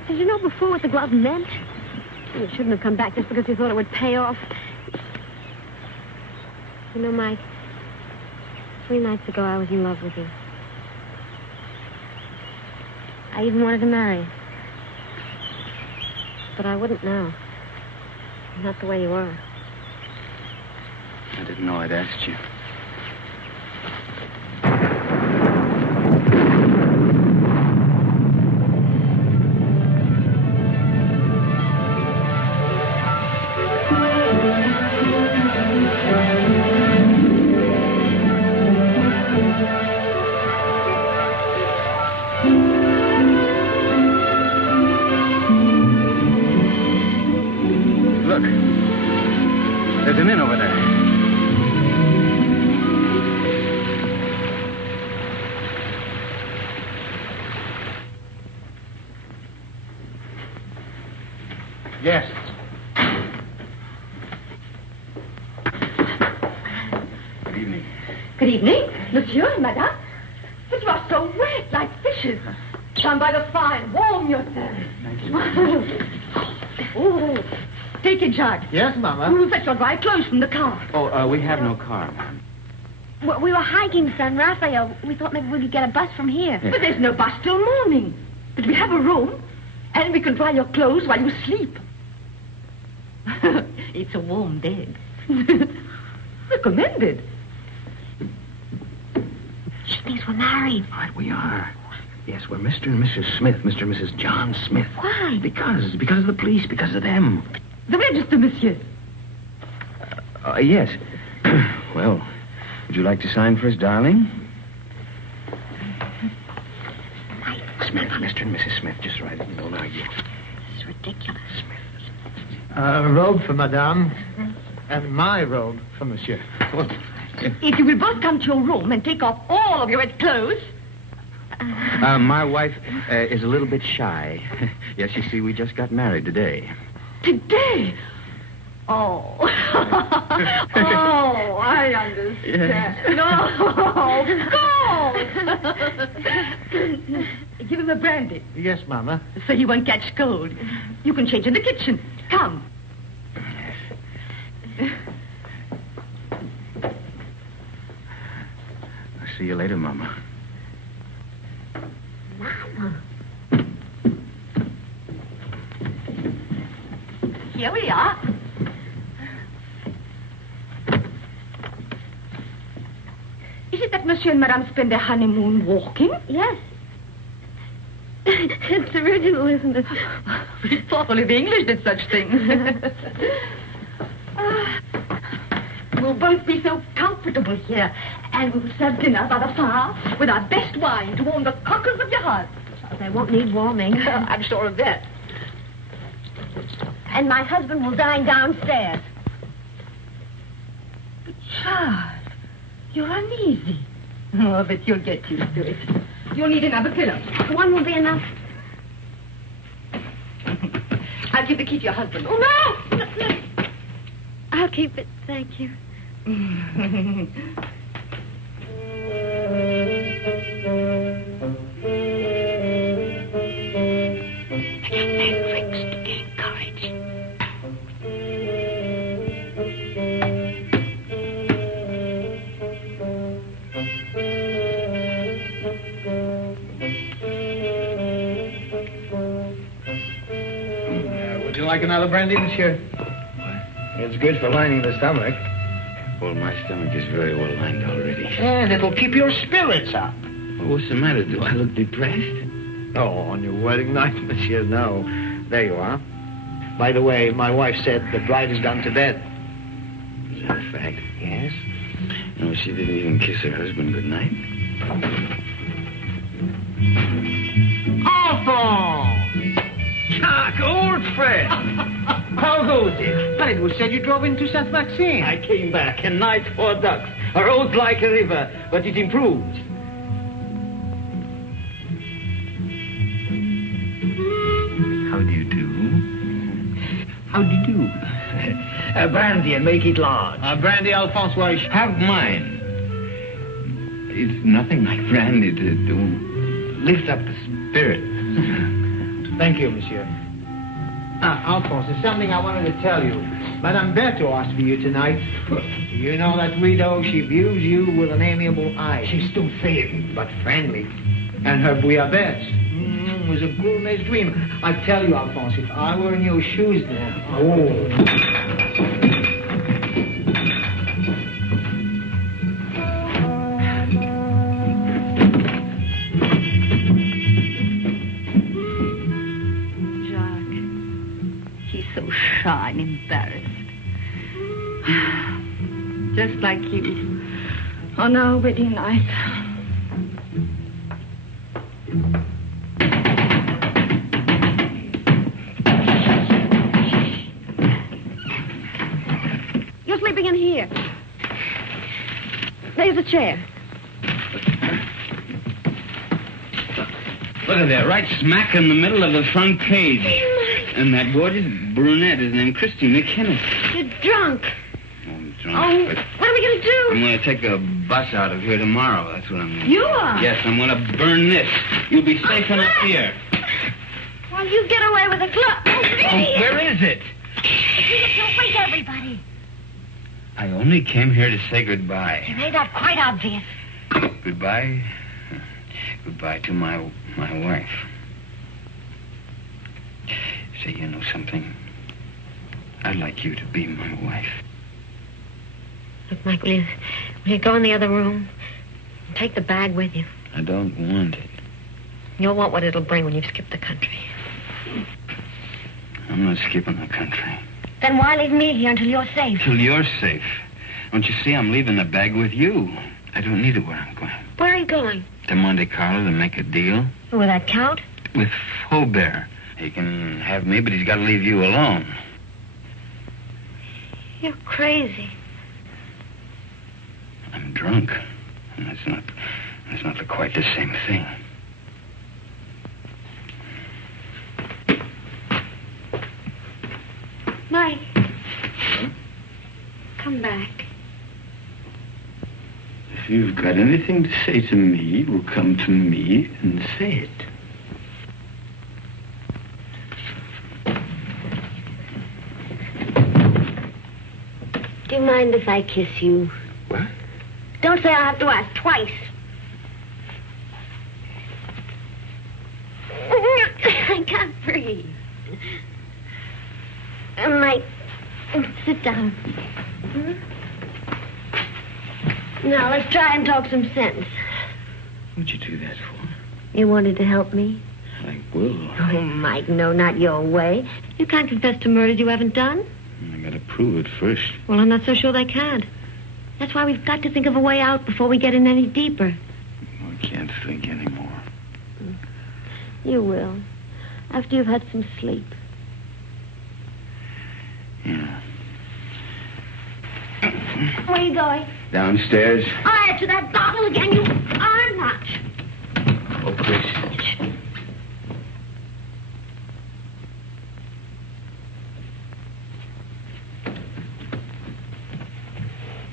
Did you know before what the glove meant? You shouldn't have come back just because you thought it would pay off. You know, Mike, 3 nights ago I was in love with you. I even wanted to marry you. But I wouldn't now. Not the way you are. I didn't know I'd asked you. Look, there's an inn over there. Yes. Good evening. Good evening, monsieur and madame. But you are so wet, like fishes. Stand by the fire, warm yourselves. Thank you. Oh, take a jug. Yes, Mama. We'll fetch your dry clothes from the car. Oh, we have no car, ma'am. Well, we were hiking San Rafael. We thought maybe we could get a bus from here. Yeah. But there's no bus till morning. But we have a room, and we can dry your clothes while you sleep. It's a warm bed. Recommended. She thinks we're married. Right, we are. Yes, we're Mr. and Mrs. Smith, Mr. and Mrs. John Smith. Why? Because of the police, because of them. The register, monsieur. Yes. Well, would you like to sign for us, darling? Smith, Mr. and Mrs. Smith, just write it and don't argue. This is ridiculous. Smith. A robe for Madame, and my robe for Monsieur. Well, If you will both come to your room and take off all of your wet clothes. my wife is a little bit shy. Yes, you see, we just got married today. Today? Oh. Oh, I understand. No, of course. Give him a brandy. Yes, Mama. So he won't catch cold. You can change in the kitchen. Come. I'll see you later, Mama. Mama. Here we are. Is it that Monsieur and Madame spend their honeymoon walking? Yes. It's original, isn't it? We thought only the English did such things. We'll both be so comfortable here. And we'll serve dinner by the fire with our best wine to warm the cockles of your heart. They won't need warming. I'm sure of that. And my husband will dine downstairs. But Charles, you're uneasy. Oh, but you'll get used to it. You'll need another pillow. One will be enough. I'll give the key to your husband. Oh, no! I'll keep it, thank you. Would you like another brandy, monsieur? It's good for lining the stomach. Well, my stomach is very well lined already. And it'll keep your spirits up. Well, what's the matter? Do I look depressed? Oh, on your wedding night, monsieur, no. There you are. By the way, my wife said the bride has gone to bed. Is that a fact? Yes. No, she didn't even kiss her husband goodnight. Enfant! Jacques, old friend! How goes it? But it was said you drove into Saint-Maxime. I came back, a night for ducks. A road like a river, but it improves. How do you do? How do you do? Brandy and make it large. Brandy, Alphonse, why? Have mine. It's nothing like brandy to lift up the spirit. Thank you, monsieur. Alphonse, there's something I wanted to tell you. Madame Berthaud asked for you tonight. You know that widow, she views you with an amiable eye. She's too thin. But friendly. And her bouillabaisse was a gourmet's dream. I tell you, Alphonse, if I were in your shoes then... So shy and embarrassed. Just like you on our wedding night. You're sleeping in here. There's a chair. Look at that, right smack in the middle of the front page. And that gorgeous brunette is named Christine Kenneth. You're drunk. Oh, I'm drunk. Oh, but what are we going to do? I'm going to take a bus out of here tomorrow. That's what I'm going to do. You are? Yes, I'm going to burn this. You'll be safe enough here. Well, you get away with a club. Oh, where is it? Don't wake everybody. I only came here to say goodbye. You made that quite obvious. Goodbye? Goodbye to my wife. Say, you know something? I'd like you to be my wife. Look, Mike, will you go in the other room and take the bag with you? I don't want it. You'll want what it'll bring when you've skipped the country. I'm not skipping the country. Then why leave me here until you're safe? Till you're safe. Don't you see I'm leaving the bag with you? I don't need it where I'm going. Where are you going? To Monte Carlo to make a deal. Will that count? With Faubert. He can have me, but he's got to leave you alone. You're crazy. I'm drunk. And that's not quite the same thing. Mike. Come back. If you've got anything to say to me, well, come to me and say it. Do you mind if I kiss you? What? Don't say I'll have to ask twice. I can't breathe. My sit down. Now, let's try and talk some sense. What'd you do that for? You wanted to help me? I will. Oh, Mike, no, not your way. You can't confess to murders you haven't done. I gotta prove it first. Well, I'm not so sure they can't. That's why we've got to think of a way out before we get in any deeper. I can't think anymore. You will. After you've had some sleep. Yeah. Where are you going? Downstairs. Oh, to that bottle again. You are not. Oh, Chris.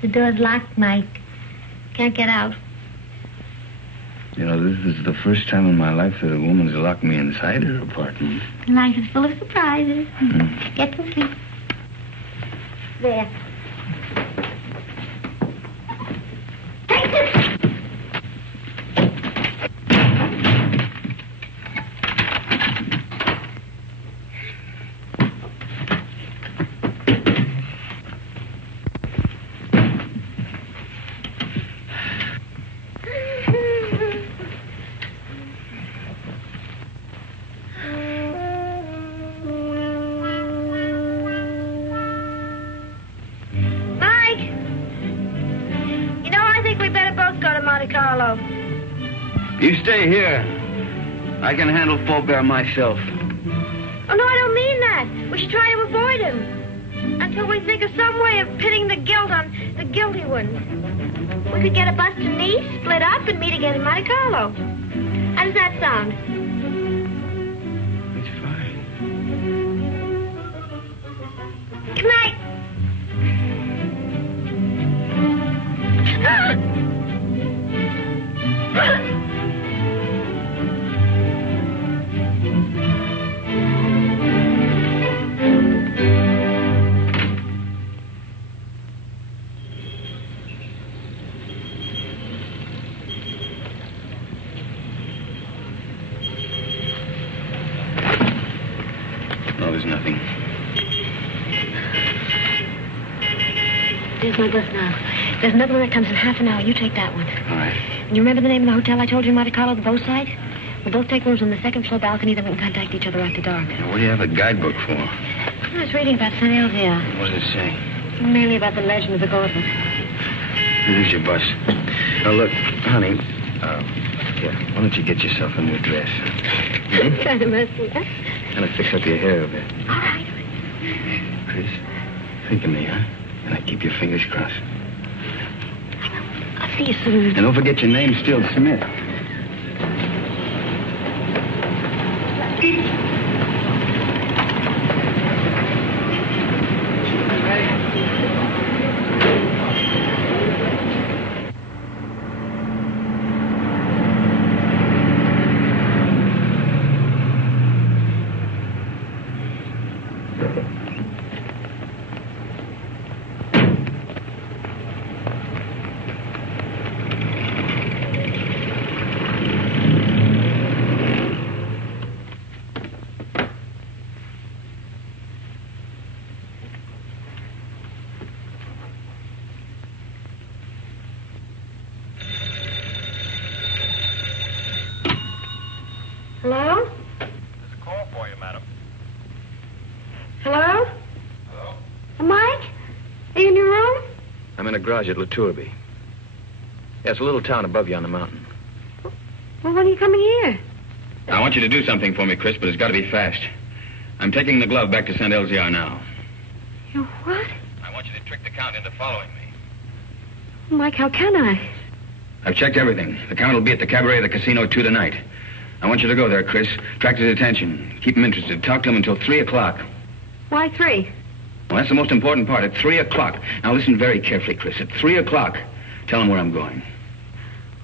The door's locked, Mike. Can't get out. You know, this is the first time in my life that a woman's locked me inside her apartment. Life is full of surprises. Get to sleep. There. Take this! You stay here. I can handle Faubert myself. Oh, no, I don't mean that. We should try to avoid him. Until we think of some way of pitting the guilt on the guilty ones. We could get a bus to Nice, split up, and meet again in Monte Carlo. How does that sound? It's fine. Good night. No, there's nothing. There's my bus now. There's another one that comes in half an hour. You take that one. All right. And you remember the name of the hotel I told you in Monte Carlo, the boat side? We'll both take rooms on the second floor balcony, then we can contact each other after dark. Now, what do you have a guidebook for? I was reading about St. Elzea. What does it say? Mainly about the legend of the gauntlet. Here's your bus. Now, look, honey, here, why don't you get yourself a new dress? Kind of messy, huh? Kind of fix up your hair a bit. All right. Chris, think of me, huh? And I keep your fingers crossed. I'll see you soon. And don't forget your name's still Smith. Hello? There's a call for you, madam. Hello? Hello? Mike? Are you in your room? I'm in a garage at Laturby. Yeah, it's a little town above you on the mountain. Well, when are you coming here? I want you to do something for me, Chris, but it's got to be fast. I'm taking the glove back to St. Elzea now. You what? I want you to trick the Count into following me. Mike, how can I? I've checked everything. The Count will be at the cabaret of the casino 2 tonight. I want you to go there, Chris. Attract his attention. Keep him interested. Talk to him until 3 o'clock. Why 3? Well, that's the most important part. At 3 o'clock. Now, listen very carefully, Chris. At 3 o'clock, tell him where I'm going.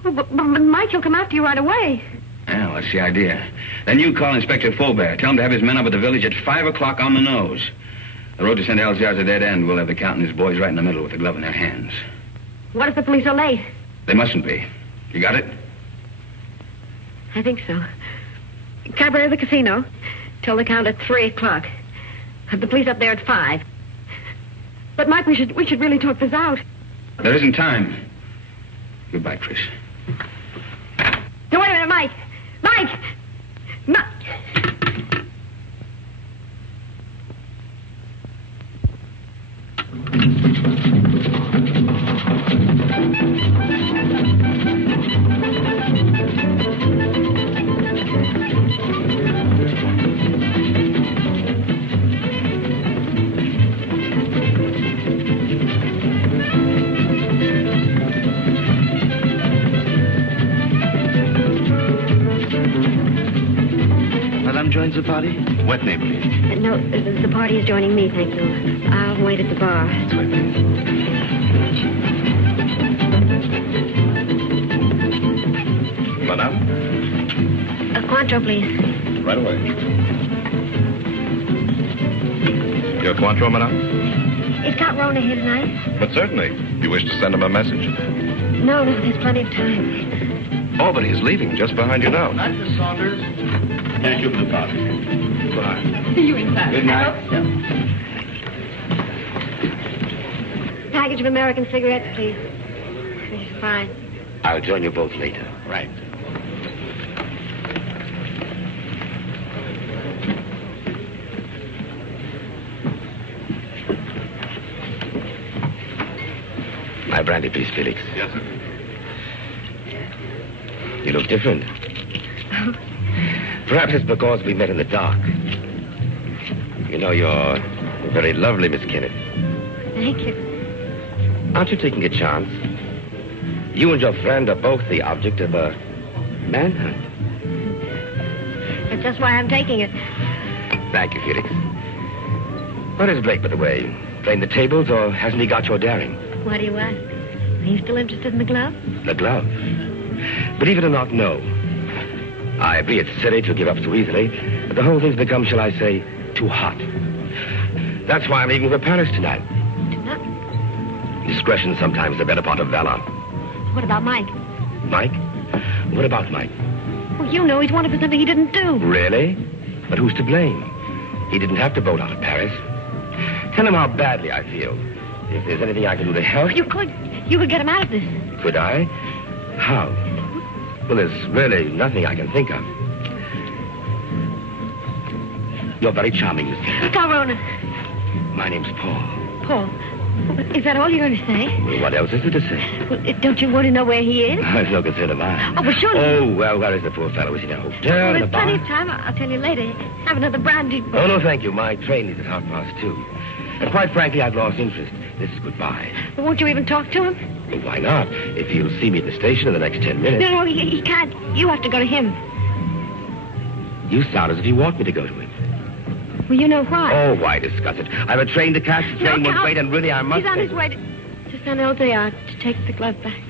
Oh, but Mike, he'll come after you right away. Well, that's the idea. Then you call Inspector Faubert. Tell him to have his men up at the village at 5 o'clock on the nose. The road to St. Elzea is a dead end. We'll have the Count and his boys right in the middle with the glove in their hands. What if the police are late? They mustn't be. You got it? I think so. Cabaret of the casino. Tell the Count at 3 o'clock. Have the police up there at 5. But, Mike, we should really talk this out. There isn't time. Goodbye, Chris. No, wait a minute, Mike. Mike! Joins the party? What name, please? No, the party is joining me, thank you. I'll wait at the bar. Let's wait, please. Madame? A Cointreau, please. Right away. Your Cointreau, madame? Is Count Rona here tonight? But certainly. You wish to send him a message? No, there's plenty of time. Oh, but he's leaving just behind you now. Night, Miss Saunders. Thank you for the party. Goodbye. See you inside. Good night. I hope so. Package of American cigarettes, please. This is fine. I'll join you both later. Right. My brandy, please, Felix. Yes, sir. You look different. Perhaps it's because we met in the dark. You know, you're very lovely, Miss Kenneth. Thank you. Aren't you taking a chance? You and your friend are both the object of a manhunt. That's just why I'm taking it. Thank you, Felix. Where is Blake, by the way? Playing the tables, or hasn't he got your daring? What do you ask? Are you still interested in the glove? The glove? Believe it or not, no. I agree it's silly to give up so easily, but the whole thing's become, shall I say, too hot. That's why I'm leaving for Paris tonight. Tonight? Discretion sometimes the better part of valor. What about Mike? Mike? What about Mike? Well, you know he's wanted for something he didn't do. Really? But who's to blame? He didn't have to boat out of Paris. Tell him how badly I feel. If there's anything I can do to help... You could get him out of this. Could I? How? Well, there's really nothing I can think of. You're very charming, Miss Kenneth. Count Rona. My name's Paul. Paul, is that all you're going to say? Well, what else is there to say? Well, don't you want to know where he is? There's no concern of mine. Oh, but surely... Oh, well, where is the poor fellow? Is he in a hotel, Well, in a there's bar? plenty of time. I'll tell you later. Have another brandy. Oh, no, thank you. My train leaves at 2:30. And quite frankly, I've lost interest. This is goodbye. But won't you even talk to him? Well, why not? If he'll see me at the station in the next 10 minutes. No, he can't. You have to go to him. You sound as if you want me to go to him. Well, you know why. Oh, why discuss it? I have a train to catch. The train won't wait, and really I must... He's on his way to San Elzea to take the glove back.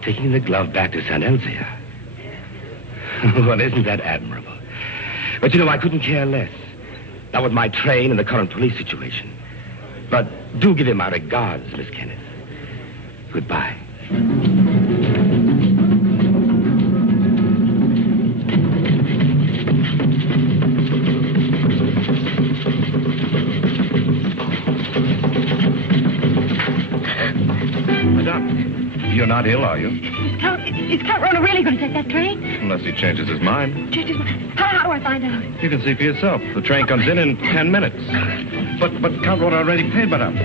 Taking the glove back to San Elzea? Well, isn't that admirable? But, you know, I couldn't care less. Not with my train and the current police situation. But do give him my regards, Miss Kenneth. Goodbye. Madame, you're not ill, are you? Is Count Rona really going to take that train? Unless he changes his mind. How do I find out? You can see for yourself. The train comes in 10 minutes. But Count Rona already paid, madame.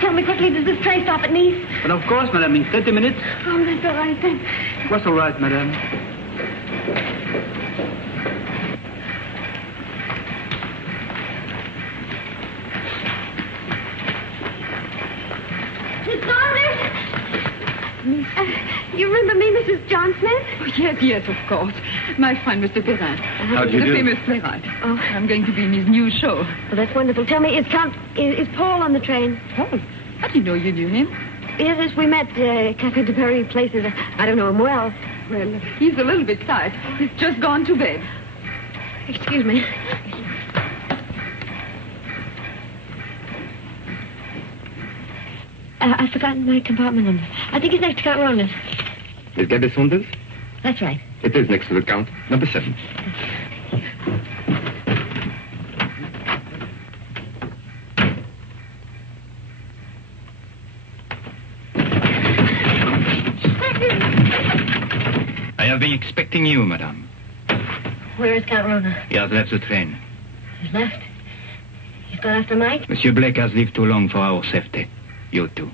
Tell me quickly, does this train stop at Nice? But of course, madame, in 30 minutes. Oh, that's all right then. What's all right, madame? Miss Saunders! me? You remember me, Mrs. John Smith? Oh, yes, of course. My friend, Mr. Perrin. How do you the do? famous playwright. Oh. I'm going to be in his new show. Well, that's wonderful. Tell me, is Paul on the train? Paul? I didn't know you knew him. Yes, we met Cafe de Paris places. I don't know him well. Well, he's a little bit tired. He's just gone to bed. Excuse me. I've forgotten my compartment number. I think it's next to Count Rona's. Is that the Saunders? That's right. It is next to the Count. Number 7. I have been expecting you, madame. Where is Count Rona? He has left the train. He's left. He's gone after Mike? Monsieur Blake has lived too long for our safety. You too.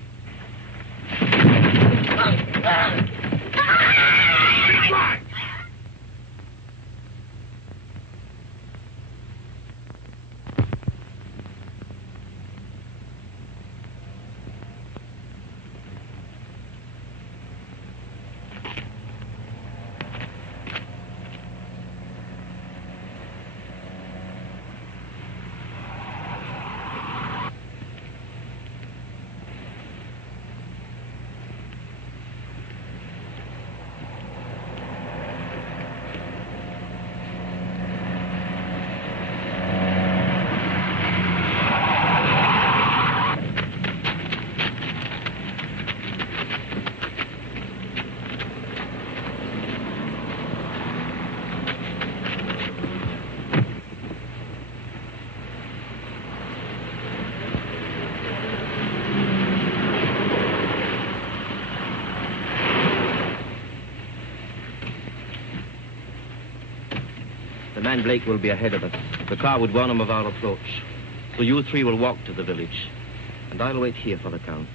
Man Blake will be ahead of us. The car would warn him of our approach. So you 3 will walk to the village. And I'll wait here for the Count.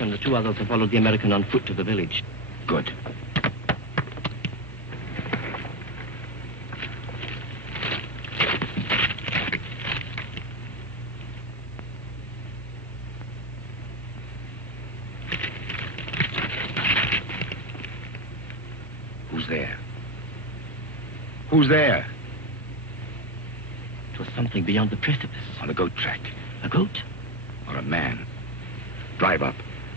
And the 2 others have followed the American on foot to the village. Good. Who's there? Who's there? It was something beyond the precipice. On the goat track. A goat? Or a man. Drive up.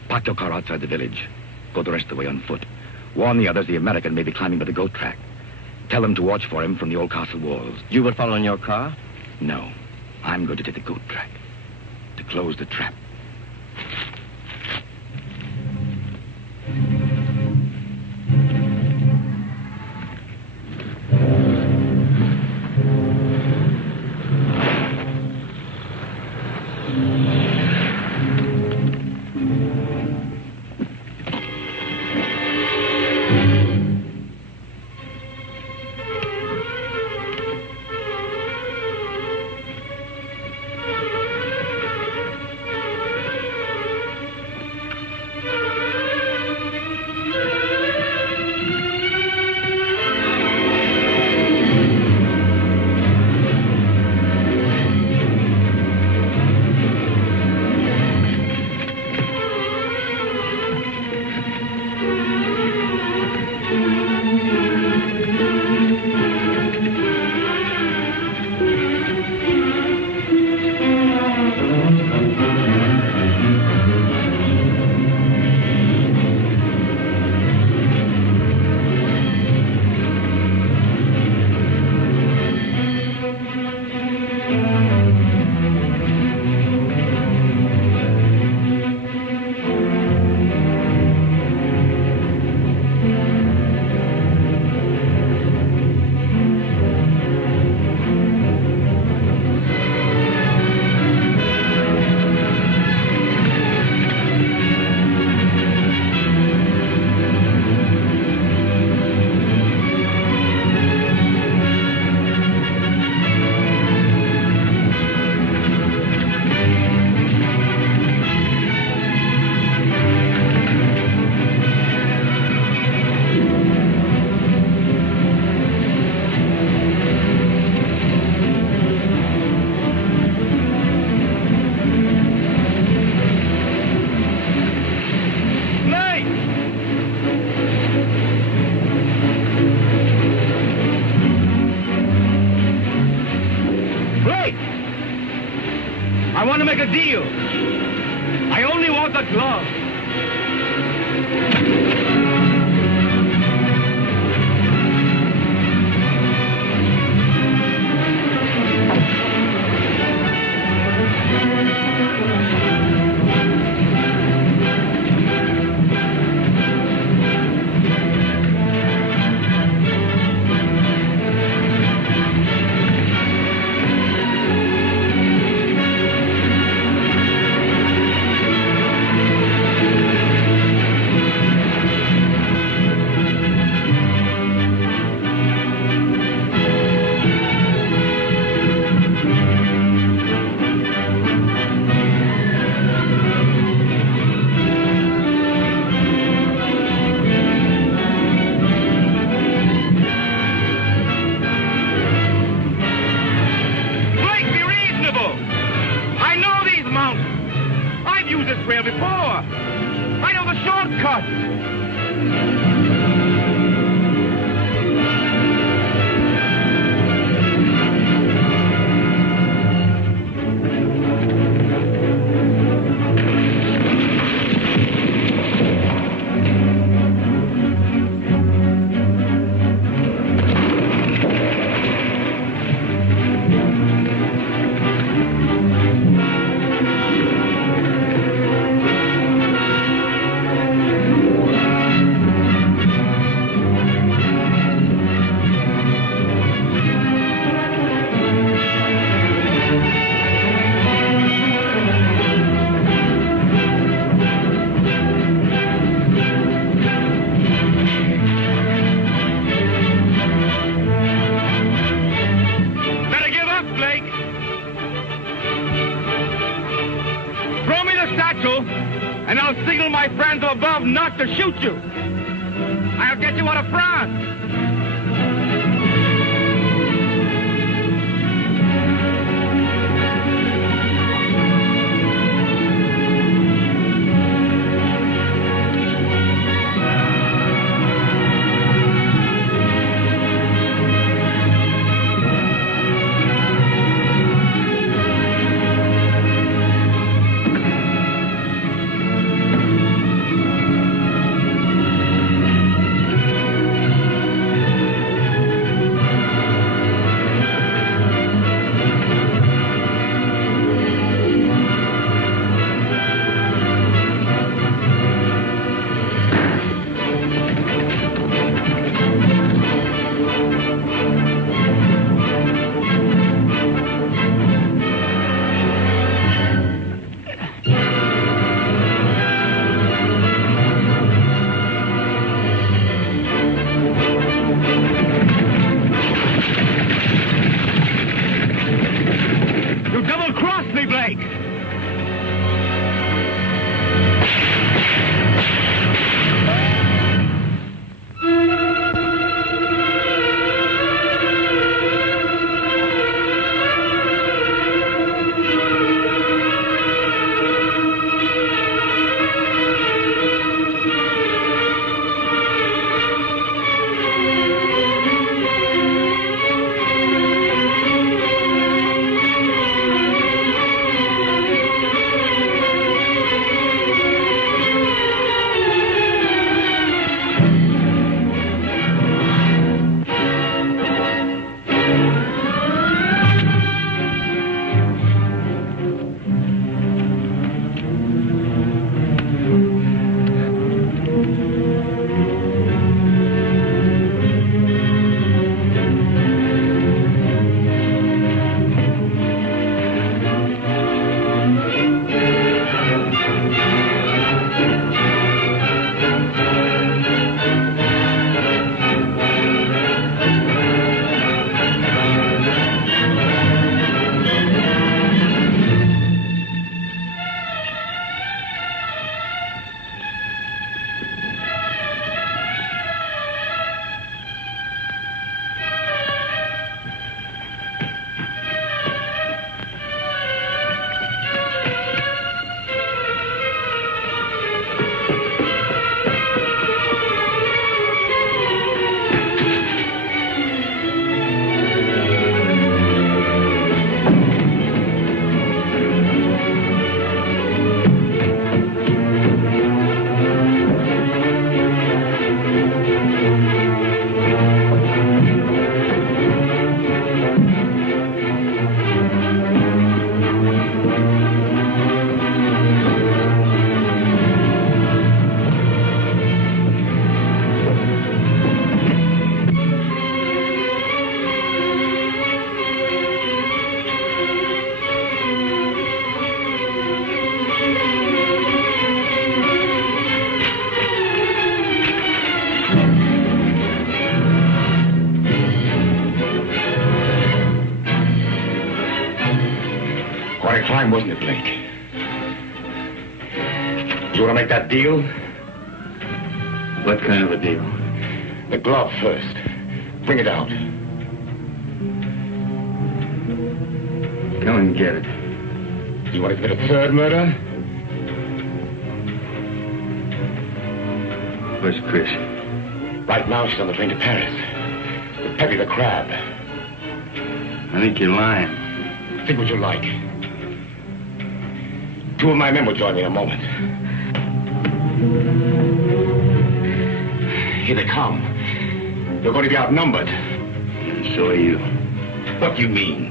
Park your car outside the village. Go the rest of the way on foot. Warn the others the American may be climbing by the goat track. Tell them to watch for him from the old castle walls. You will follow in your car? No. I'm going to take the goat track. To close the trap. Blake! I want to make a deal. I only want the glove. Not to shoot you. I'll get you out of France. Quite a climb, wasn't it, Blake? You want to make that deal? What kind of a deal? The glove first. Bring it out. Come and get it. You want to commit a third murder? Where's Chris? Right now, she's on the train to Paris. With Peppy the Crab. I think you're lying. Think what you like. 2 of my men will join me in a moment. Here they come. They're going to be outnumbered. And so are you. What do you mean?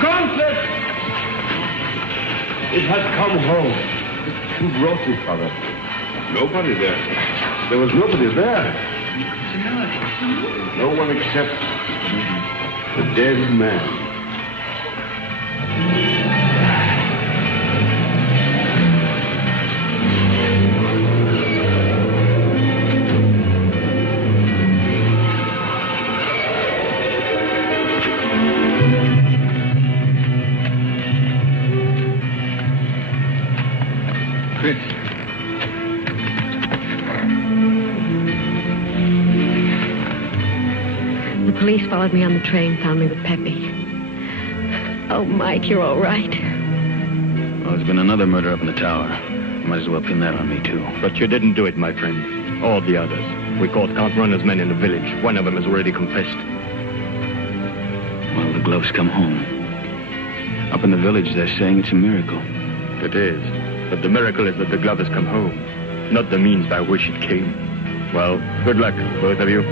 Gauntlet! It has come home. Who brought it, Father? Nobody there. There was nobody there. No one except the dead man. The police followed me on the train, found me with Peppy. Oh, Mike, you're all right. Well, there's been another murder up in the tower. You might as well pin that on me, too. But you didn't do it, my friend. All the others. We caught Count Rona's men in the village. One of them has already confessed. Well, the gloves come home. Up in the village, they're saying it's a miracle. It is. But the miracle is that the glove has come home, not the means by which it came. Well, good luck, both of you.